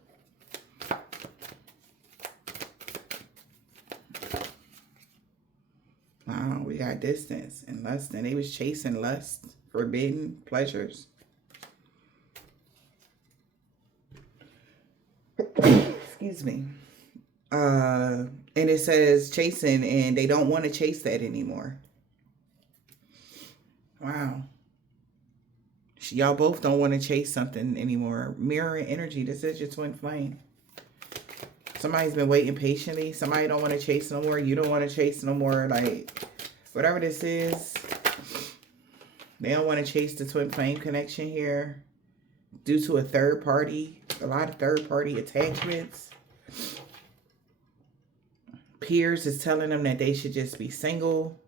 Wow, we got distance and lust, and they was chasing lust, forbidden pleasures. Excuse me. And it says chasing, and they don't want to chase that anymore. Wow. Y'all both don't want to chase something anymore. Mirror energy. This is your twin flame. Somebody's been waiting patiently. Somebody don't want to chase no more. You don't want to chase no more. Like, whatever this is, they don't want to chase the twin flame connection here due to a third party. A lot of third party attachments. Peers is telling them that they should just be single,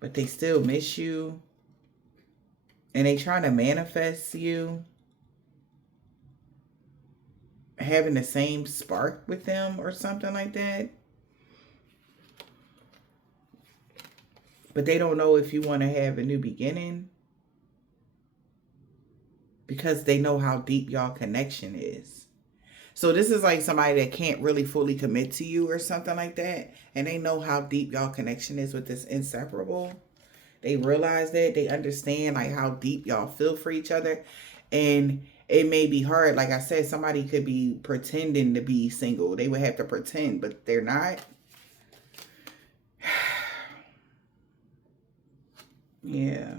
but they still miss you. And they trying to manifest you having the same spark with them or something like that. But they don't know if you want to have a new beginning, because they know how deep y'all connection is. So this is like somebody that can't really fully commit to you or something like that. And they know how deep y'all connection is with this inseparable. They realize that. They understand like how deep y'all feel for each other. And it may be hard. Like I said, somebody could be pretending to be single. They would have to pretend, but they're not. Yeah.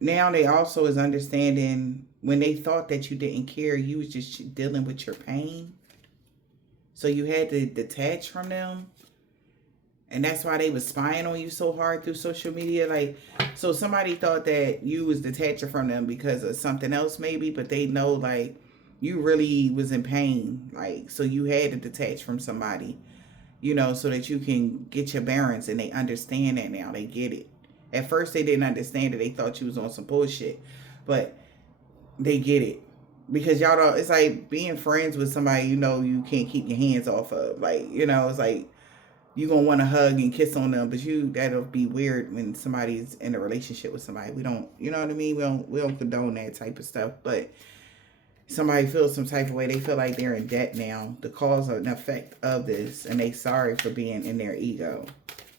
Now they also is understanding when they thought that you didn't care, you was just dealing with your pain. So you had to detach from them. And that's why they was spying on you so hard through social media. Like, so somebody thought that you was detaching from them because of something else maybe, but they know like you really was in pain. Like, so you had to detach from somebody, so that you can get your bearings, and they understand that now. They get it. At first they didn't understand it. They thought you was on some bullshit, but they get it. Because y'all don't, it's like being friends with somebody you can't keep your hands off of. Like, it's like, you gonna want to hug and kiss on them, but that'll be weird when somebody's in a relationship with somebody. We don't, you know what I mean? We don't condone that type of stuff. But somebody feels some type of way. They feel like they're in debt now. The cause and effect of this, and they sorry for being in their ego.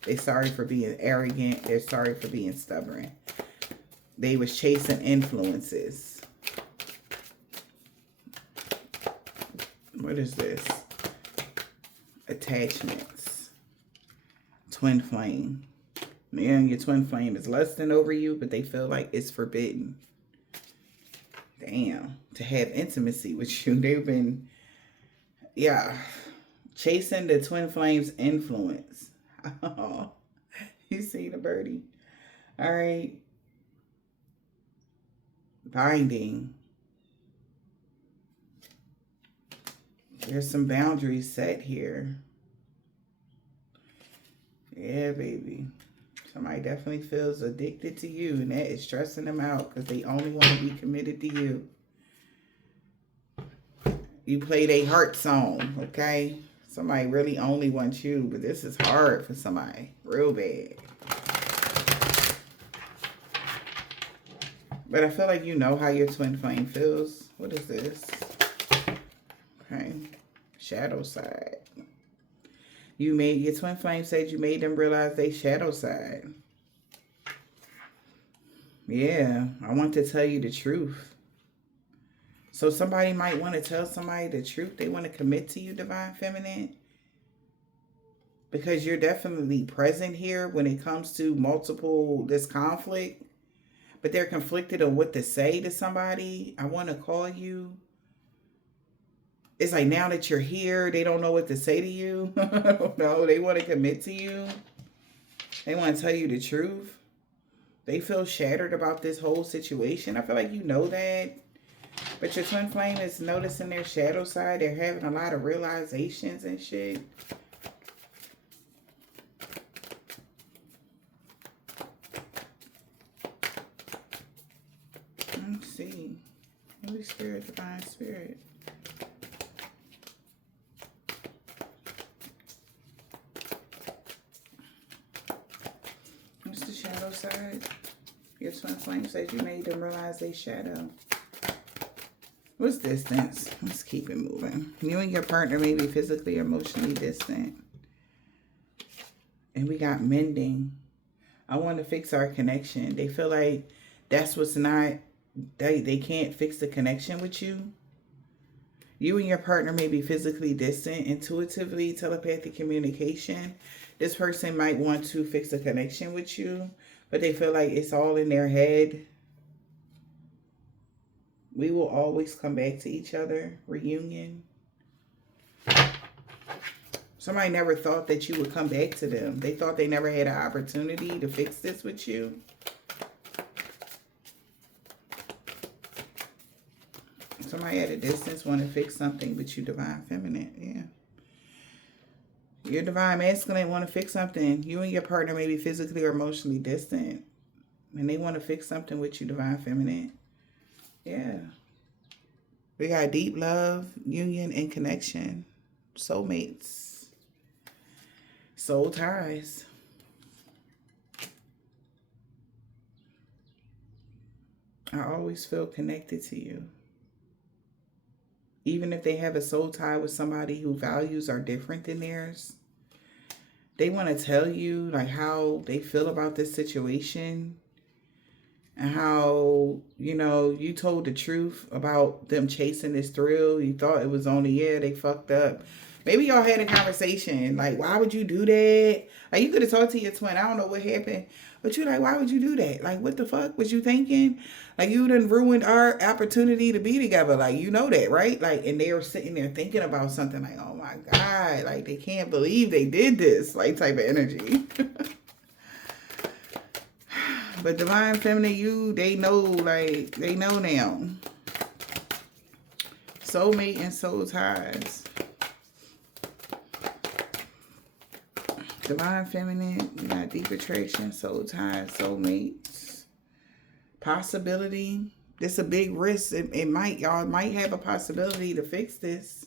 They sorry for being arrogant. They're sorry for being stubborn. They was chasing influences. What is this? Attachments. Twin flame. Man, your twin flame is lusting over you, but they feel like it's forbidden. Damn. To have intimacy with you. They've been, chasing the twin flame's influence. Oh, you see the birdie. All right. Binding. There's some boundaries set here. Yeah, baby. Somebody definitely feels addicted to you, and that is stressing them out because they only want to be committed to you. You played a heart song, okay? Somebody really only wants you, but this is hard for somebody. Real bad. But I feel like you know how your twin flame feels. What is this? Okay. Shadow side. Your twin flame said you made them realize they shadow side. Yeah, I want to tell you the truth. So somebody might want to tell somebody the truth. They want to commit to you, Divine Feminine. Because you're definitely present here when it comes to this conflict. But they're conflicted on what to say to somebody. I want to call you. it's like now that you're here, they don't know what to say to you. No, they want to commit to you. They want to tell you the truth. They feel shattered about this whole situation. I feel like you know that. But your twin flame is noticing their shadow side. They're having a lot of realizations and shit. Let's see. Holy Spirit, Divine Spirit. What's the shadow side? Your twin flame says you made them realize they shadow. What's distance? Let's keep it moving. You and your partner may be physically or emotionally distant. And we got mending. I want to fix our connection. They feel like that's what's not, they can't fix the connection with you. You and your partner may be physically distant, intuitively, telepathic communication. This person might want to fix a connection with you, but they feel like it's all in their head. We will always come back to each other. Reunion. Somebody never thought that you would come back to them. They thought they never had an opportunity to fix this with you. Somebody at a distance want to fix something with you, Divine Feminine. Yeah. Your Divine Masculine want to fix something. You and your partner may be physically or emotionally distant. And they want to fix something with you, Divine Feminine. Yeah. We got deep love, union, and connection. Soulmates. Soul ties. I always feel connected to you. Even if they have a soul tie with somebody whose values are different than theirs, they want to tell you like how they feel about this situation. And how, you know, you told the truth about them chasing this thrill. You thought it was only, yeah, they fucked up. Maybe y'all had a conversation. Like, why would you do that? Like, you could have talked to your twin. I don't know what happened. But you're like, why would you do that? Like, what the fuck was you thinking? Like, you done ruined our opportunity to be together. Like, you know that, right? Like, and they were sitting there thinking about something like, oh my God. Like, they can't believe they did this. Like, type of energy. But Divine Feminine, they know, like, they know now. Soulmate and soul ties. Divine Feminine, we got deep attraction, soul ties, soulmates. Possibility. This a big risk. Y'all might have a possibility to fix this.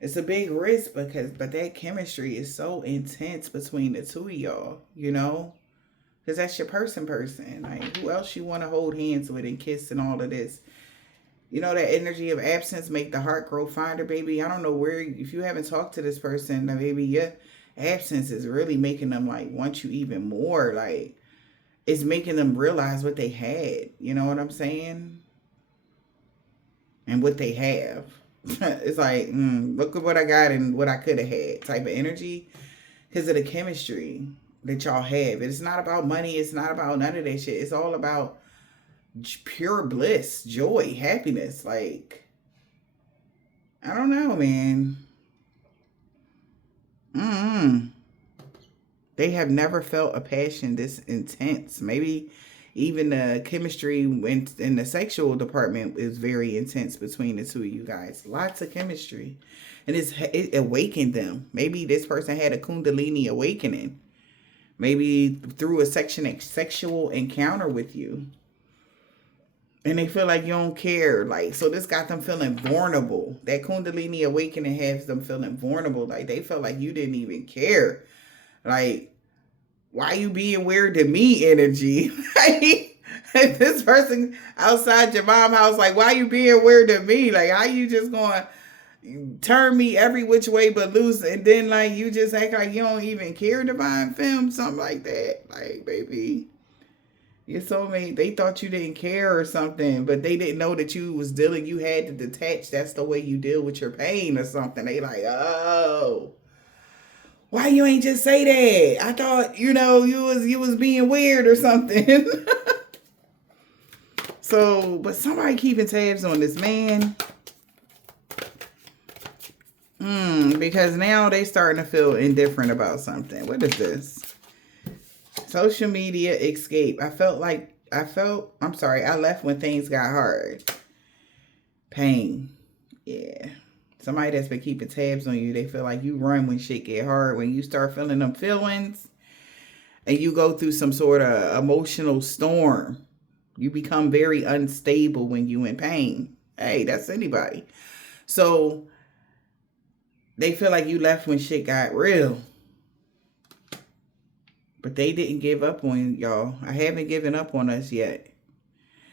It's a big risk but that chemistry is so intense between the two of y'all, you know? Because that's your person. Like, who else you want to hold hands with and kiss and all of this? You know, that energy of absence make the heart grow fonder, baby. I don't know where, if you haven't talked to this person, then maybe your absence is really making them, like, want you even more. Like, it's making them realize what they had. You know what I'm saying? And what they have. It's like, look at what I got and what I could have had type of energy. Because of the chemistry that y'all have. It's not about money. It's not about none of that shit. It's all about pure bliss, joy, happiness. Like, I don't know, man. They have never felt a passion this intense. Maybe even the chemistry in the sexual department is very intense between the two of you guys. Lots of chemistry. And it awakened them. Maybe this person had a Kundalini awakening. Maybe through a sexual encounter with you. And they feel like you don't care. Like, so this got them feeling vulnerable. That Kundalini awakening has them feeling vulnerable. Like, they felt like you didn't even care. Like, why you being weird to me energy? Like, this person outside your mom's house, like, why you being weird to me? Like, how you just going turn me every which way but loose, and then like you just act like you don't even care, Divine Femme, something like that. Like, baby, your soulmate, they thought you didn't care or something, but they didn't know that you had to detach. That's the way you deal with your pain or something. They like, oh, why you ain't just say that? I thought, you was being weird or something. So, but somebody keeping tabs on this man. Because now they starting to feel indifferent about something. What is this? Social media escape. I left when things got hard. Pain. Yeah. Somebody that's been keeping tabs on you, they feel like you run when shit get hard. When you start feeling them feelings and you go through some sort of emotional storm, you become very unstable when you in pain. Hey, that's anybody. So they feel like you left when shit got real. But they didn't give up on y'all. I haven't given up on us yet.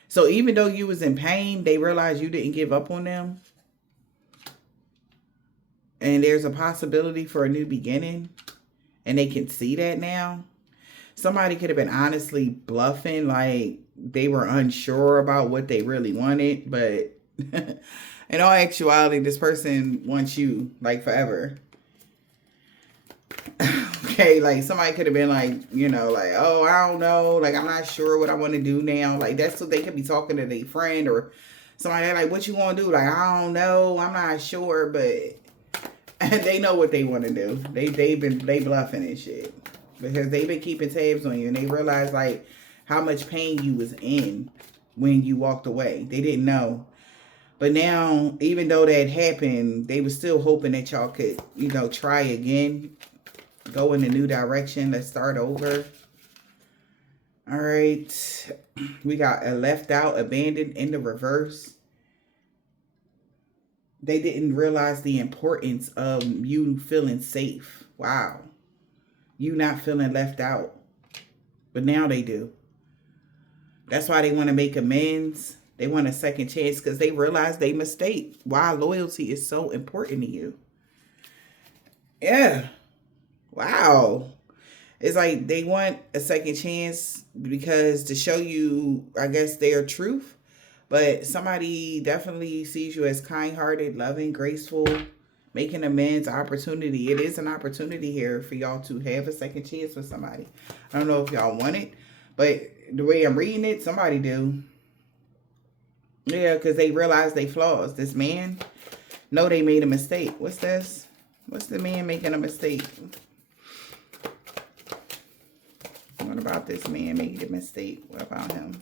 So even though you was in pain, they realized you didn't give up on them. And there's a possibility for a new beginning. And they can see that now. Somebody could have been honestly bluffing, like they were unsure about what they really wanted. But in all actuality, this person wants you like forever. Okay, like somebody could have been like, you know, like, oh, I don't know, like I'm not sure what I want to do now. Like that's what they could be talking to their friend or somebody like, what you want to do? Like, I don't know, I'm not sure, but they know what they want to do. They bluffing and shit because they've been keeping tabs on you and they realize like how much pain you was in when you walked away. They didn't know. But now, even though that happened, they were still hoping that y'all could, you know, try again. Go in a new direction. Let's start over. All right. We got a left out, abandoned in the reverse. They didn't realize the importance of you feeling safe. Wow. You not feeling left out. But now they do. That's why they want to make amends. They want a second chance because they realize they mistake. Why loyalty is so important to you. Yeah. Wow. It's like they want a second chance because to show you, I guess, their truth. But somebody definitely sees you as kind-hearted, loving, graceful, making amends, opportunity. It is an opportunity here for y'all to have a second chance with somebody. I don't know if y'all want it, but the way I'm reading it, somebody do. Yeah, because they realize they flaws. This man, know they made a mistake. What's this? What's the man making a mistake? What about this man making a mistake? What about him?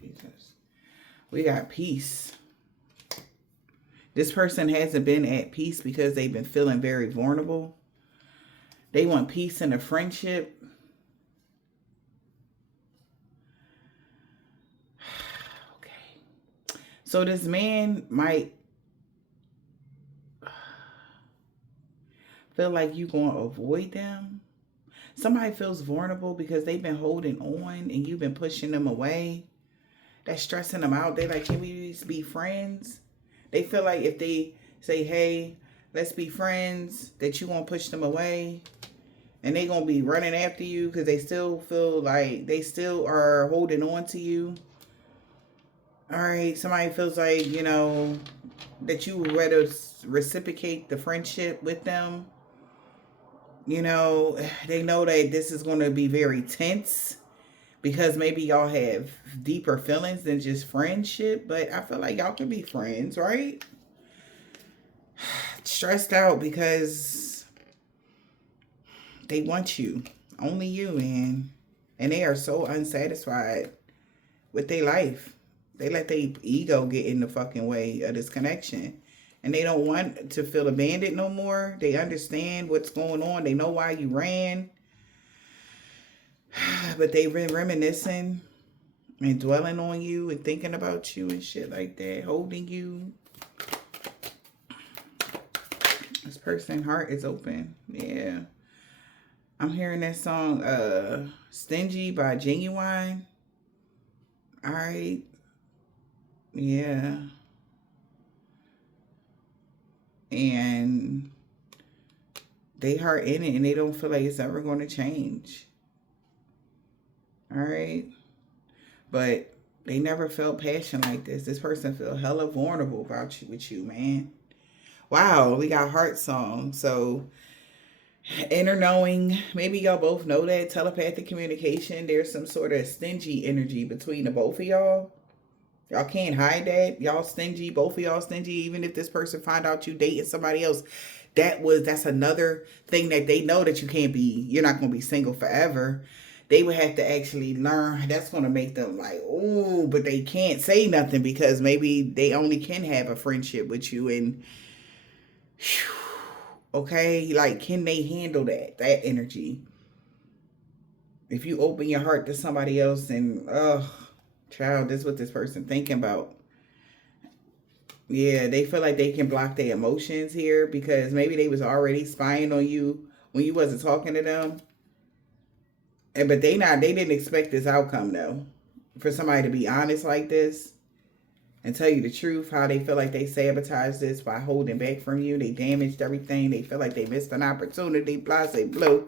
Jesus. We got peace. This person hasn't been at peace because they've been feeling very vulnerable. They want peace in a friendship. Okay. So this man might feel like you're going to avoid them. Somebody feels vulnerable because they've been holding on and you've been pushing them away. That's stressing them out. They're like, can we just be friends? They feel like if they say, hey, let's be friends, that you're going to push them away. And they're going to be running after you because they still feel like they still are holding on to you. All right. Somebody feels like, you know, that you would rather reciprocate the friendship with them. You know, they know that this is going to be very tense because maybe y'all have deeper feelings than just friendship. But I feel like y'all can be friends, right? Stressed out because they want you. Only you, man. And they are so unsatisfied with their life. They let their ego get in the fucking way of this connection. And they don't want to feel abandoned no more. They understand what's going on. They know why you ran. But they've been reminiscing and dwelling on you and thinking about you and shit like that. Holding you. This person's heart is open. Yeah. I'm hearing that song, Stingy by Genuine. All right. Yeah. And they heart in it and they don't feel like it's ever going to change. All right. But they never felt passion like this. This person feel hella vulnerable about you with you, man. Wow, we got heart song. So Inner knowing, maybe y'all both know that. Telepathic communication, there's some sort of stingy energy between the both of y'all. Y'all can't hide that. Y'all stingy, both of y'all stingy. Even if this person find out you dating somebody else, that's another thing that they know, that you're not gonna be single forever. They would have to actually learn. That's gonna make them like, oh, but they can't say nothing because maybe they only can have a friendship with you. And whew, okay, like, can they handle that energy? If you open your heart to somebody else, and child, this is what this person thinking about. Yeah, they feel like they can block their emotions here because maybe they was already spying on you when you wasn't talking to them. And but they didn't expect this outcome though. For somebody to be honest like this and tell you the truth, how they feel like they sabotaged this by holding back from you. They damaged everything. They feel like they missed an opportunity. Blah, say blue.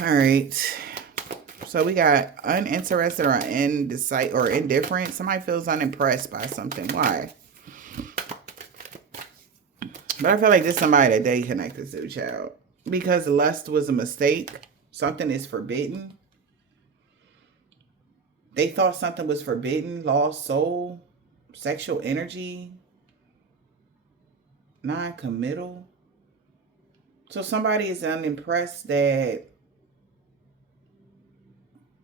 All right. So we got uninterested or indecisive or indifferent. Somebody feels unimpressed by something. Why? But I feel like this is somebody that they connected to, child. Because lust was a mistake. Something is forbidden. They thought something was forbidden. Lost soul. Sexual energy. Non-committal. So somebody is unimpressed that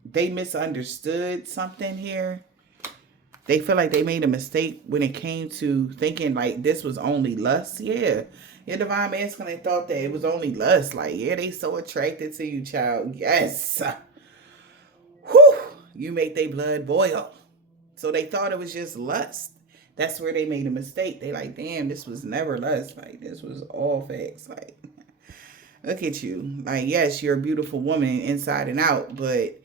they misunderstood something here. They feel like they made a mistake when it came to thinking like this was only lust. Yeah. Your divine masculine thought that it was only lust. Like, yeah, they so attracted to you, child. Yes. Whew. You make their blood boil. So they thought it was just lust. That's where they made a mistake. They like, damn, this was never lust. Like, this was all facts. Like, look at you. Like, yes, you're a beautiful woman inside and out, but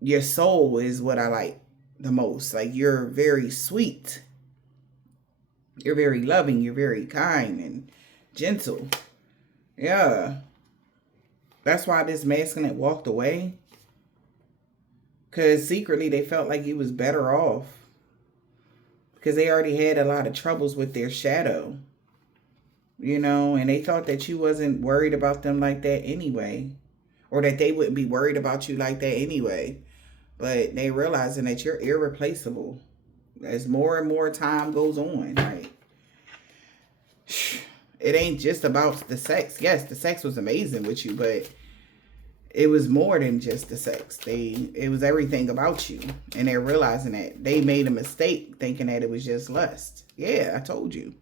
your soul is what I like the most. Like, you're very sweet. You're very loving. You're very kind and gentle. Yeah. That's why this masculine walked away. Because secretly they felt like you was better off. Because they already had a lot of troubles with their shadow. You know, and they thought that you wasn't worried about them like that anyway. Or that they wouldn't be worried about you like that anyway. But they realizing that you're irreplaceable as more and more time goes on. Like, it ain't just about the sex. Yes, the sex was amazing with you, but it was more than just the sex. It was everything about you. And they're realizing that they made a mistake thinking that it was just lust. Yeah, I told you.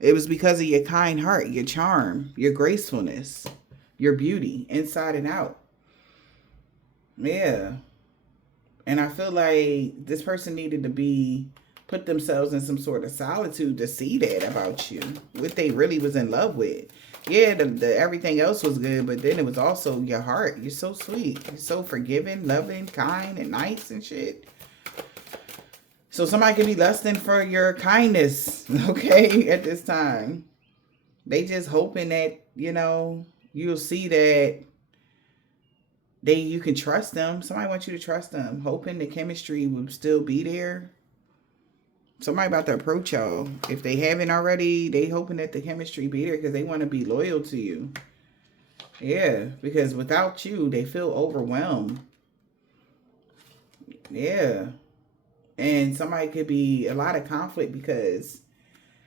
It was because of your kind heart, your charm, your gracefulness, your beauty, inside and out. Yeah. And I feel like this person needed to put themselves in some sort of solitude to see that about you. What they really was in love with. Yeah, the everything else was good, but then it was also your heart. You're so sweet. You're so forgiving, loving, kind, and nice and shit. So somebody could be lusting for your kindness, okay, at this time. They just hoping that, you know, you'll see that you can trust them. Somebody wants you to trust them, hoping the chemistry will still be there. Somebody about to approach y'all. If they haven't already, they hoping that the chemistry be there because they want to be loyal to you. Yeah, because without you, they feel overwhelmed. Yeah. And somebody could be a lot of conflict because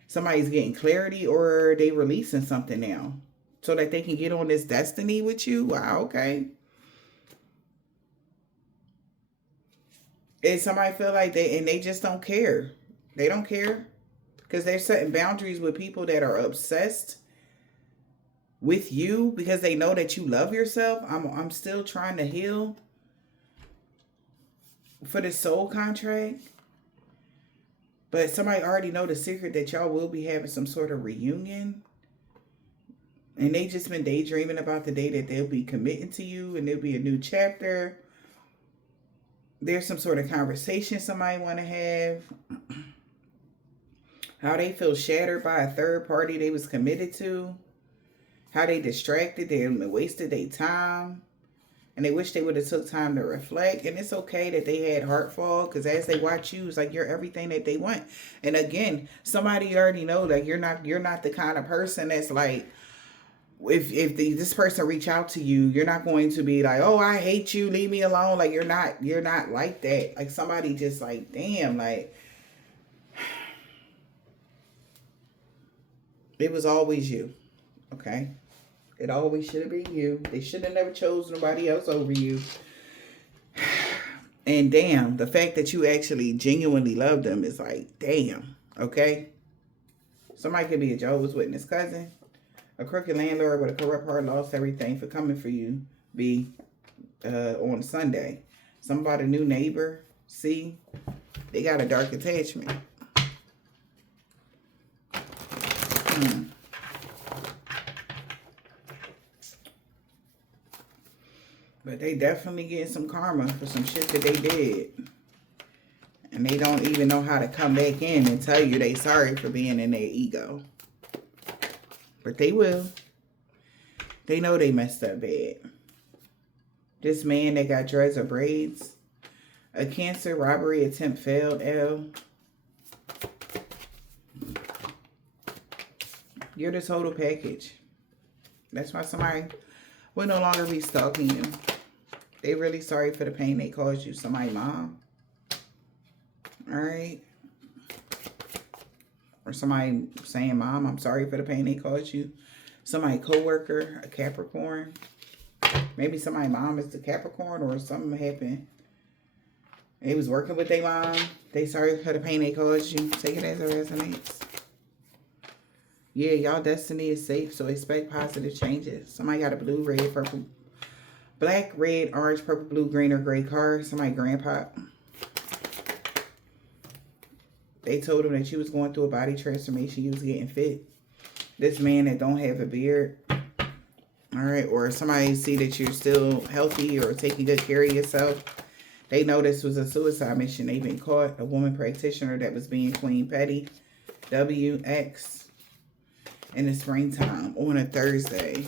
somebody's getting clarity or they releasing something now so that they can get on this destiny with you. Wow, okay. And somebody feel like they just don't care. They don't care because they're setting boundaries with people that are obsessed with you because they know that you love yourself. I'm still trying to heal for the soul contract. But somebody already know the secret that y'all will be having some sort of reunion. And they just been daydreaming about the day that they'll be committing to you and there'll be a new chapter. There's some sort of conversation somebody want to have. How they feel shattered by a third party they was committed to. How they distracted, they wasted their time. And they wish they would have took time to reflect. And it's okay that they had heartfall because as they watch you, it's like you're everything that they want. And again, somebody already know that you're not the kind of person that's like, This person reach out to you, you're not going to be like, oh, I hate you, leave me alone. Like, you're not like that. Like, somebody just like, damn, like, it was always you. Okay? It always should have been you. They should have never chose nobody else over you. And damn, the fact that you actually genuinely love them is like, damn. Okay? Somebody could be a Jehovah's Witness cousin. A crooked landlord with a corrupt heart lost everything for coming for you. On Sunday. Somebody, new neighbor. See? They got a dark attachment. But they definitely getting some karma for some shit that they did. And they don't even know how to come back in and tell you they sorry for being in their ego. But they will. They know they messed up bad. This man that got dreads or braids. A Cancer robbery attempt failed. L. You're the total package. That's why somebody will no longer be stalking you. They really sorry for the pain they caused you. Somebody mom. Alright. Or somebody saying, Mom, I'm sorry for the pain they caused you. Somebody co-worker, a Capricorn. Maybe somebody mom is the Capricorn or something happened. They was working with their mom. They sorry for the pain they caused you. Take it as it resonates. Yeah, y'all destiny is safe, so expect positive changes. Somebody got a blue, red, purple, black, red, orange, purple, blue, green, or gray card. Somebody grandpa. They told him that you was going through a body transformation. You was getting fit. This man that don't have a beard. All right. Or somebody see that you're still healthy or taking good care of yourself. They know this was a suicide mission. They've been caught. A woman practitioner that was being Queen Petty. WX. In the springtime. On a Thursday.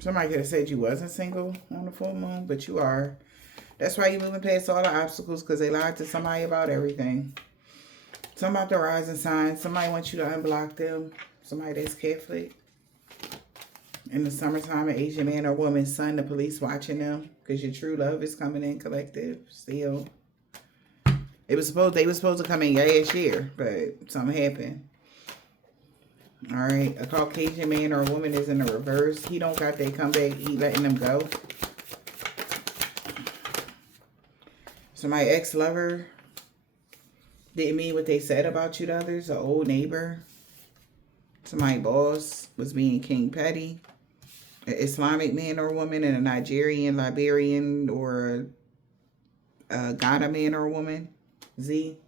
Somebody could have said you wasn't single on the full moon. But you are. That's why you're moving past all the obstacles, because they lied to somebody about everything. Something about the rising sign. Somebody wants you to unblock them. Somebody that's Catholic. In the summertime, an Asian man or woman, son, the police watching them, because your true love is coming in collective still. They were supposed to come in last year, but something happened. All right, a Caucasian man or a woman is in the reverse. He don't got that comeback. He letting them go. So my ex-lover didn't mean what they said about you to others. An old neighbor. So my boss was being King Petty. An Islamic man or woman, and a Nigerian, Liberian, or a Ghana man or woman. Z.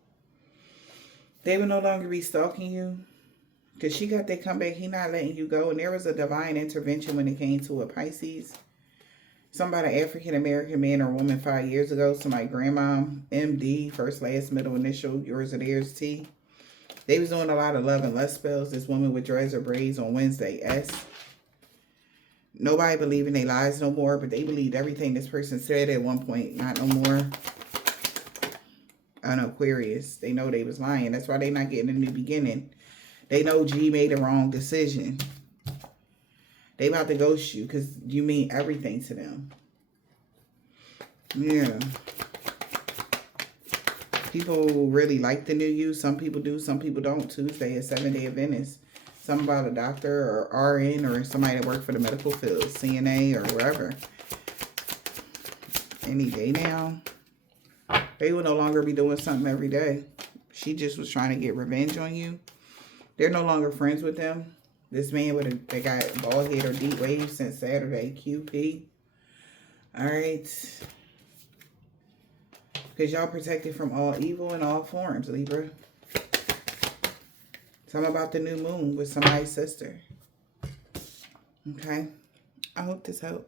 They will no longer be stalking you. Because she got that comeback. He not letting you go. And there was a divine intervention when it came to a Pisces. Somebody, African-American man or woman 5 years ago. Somebody, grandma, MD, first, last, middle, initial, yours or theirs, T. They was doing a lot of love and lust spells. This woman with dreads or braids on Wednesday, S. Nobody believing their lies no more, but they believed everything this person said at one point. Not no more. An Aquarius. They know they was lying. That's why they not getting a new beginning. They know G made a wrong decision. They about to ghost you because you mean everything to them. Yeah. People really like the new you. Some people do, some people don't. Tuesday is 7-day Adventist. Something about a doctor or RN or somebody that work for the medical field, CNA or wherever. Any day now. They will no longer be doing something every day. She just was trying to get revenge on you. They're no longer friends with them. This man they got bald head or deep waves since Saturday. QP. Alright. Because y'all protected from all evil in all forms, Libra. Something about the new moon with somebody's sister. Okay. I hope this helped.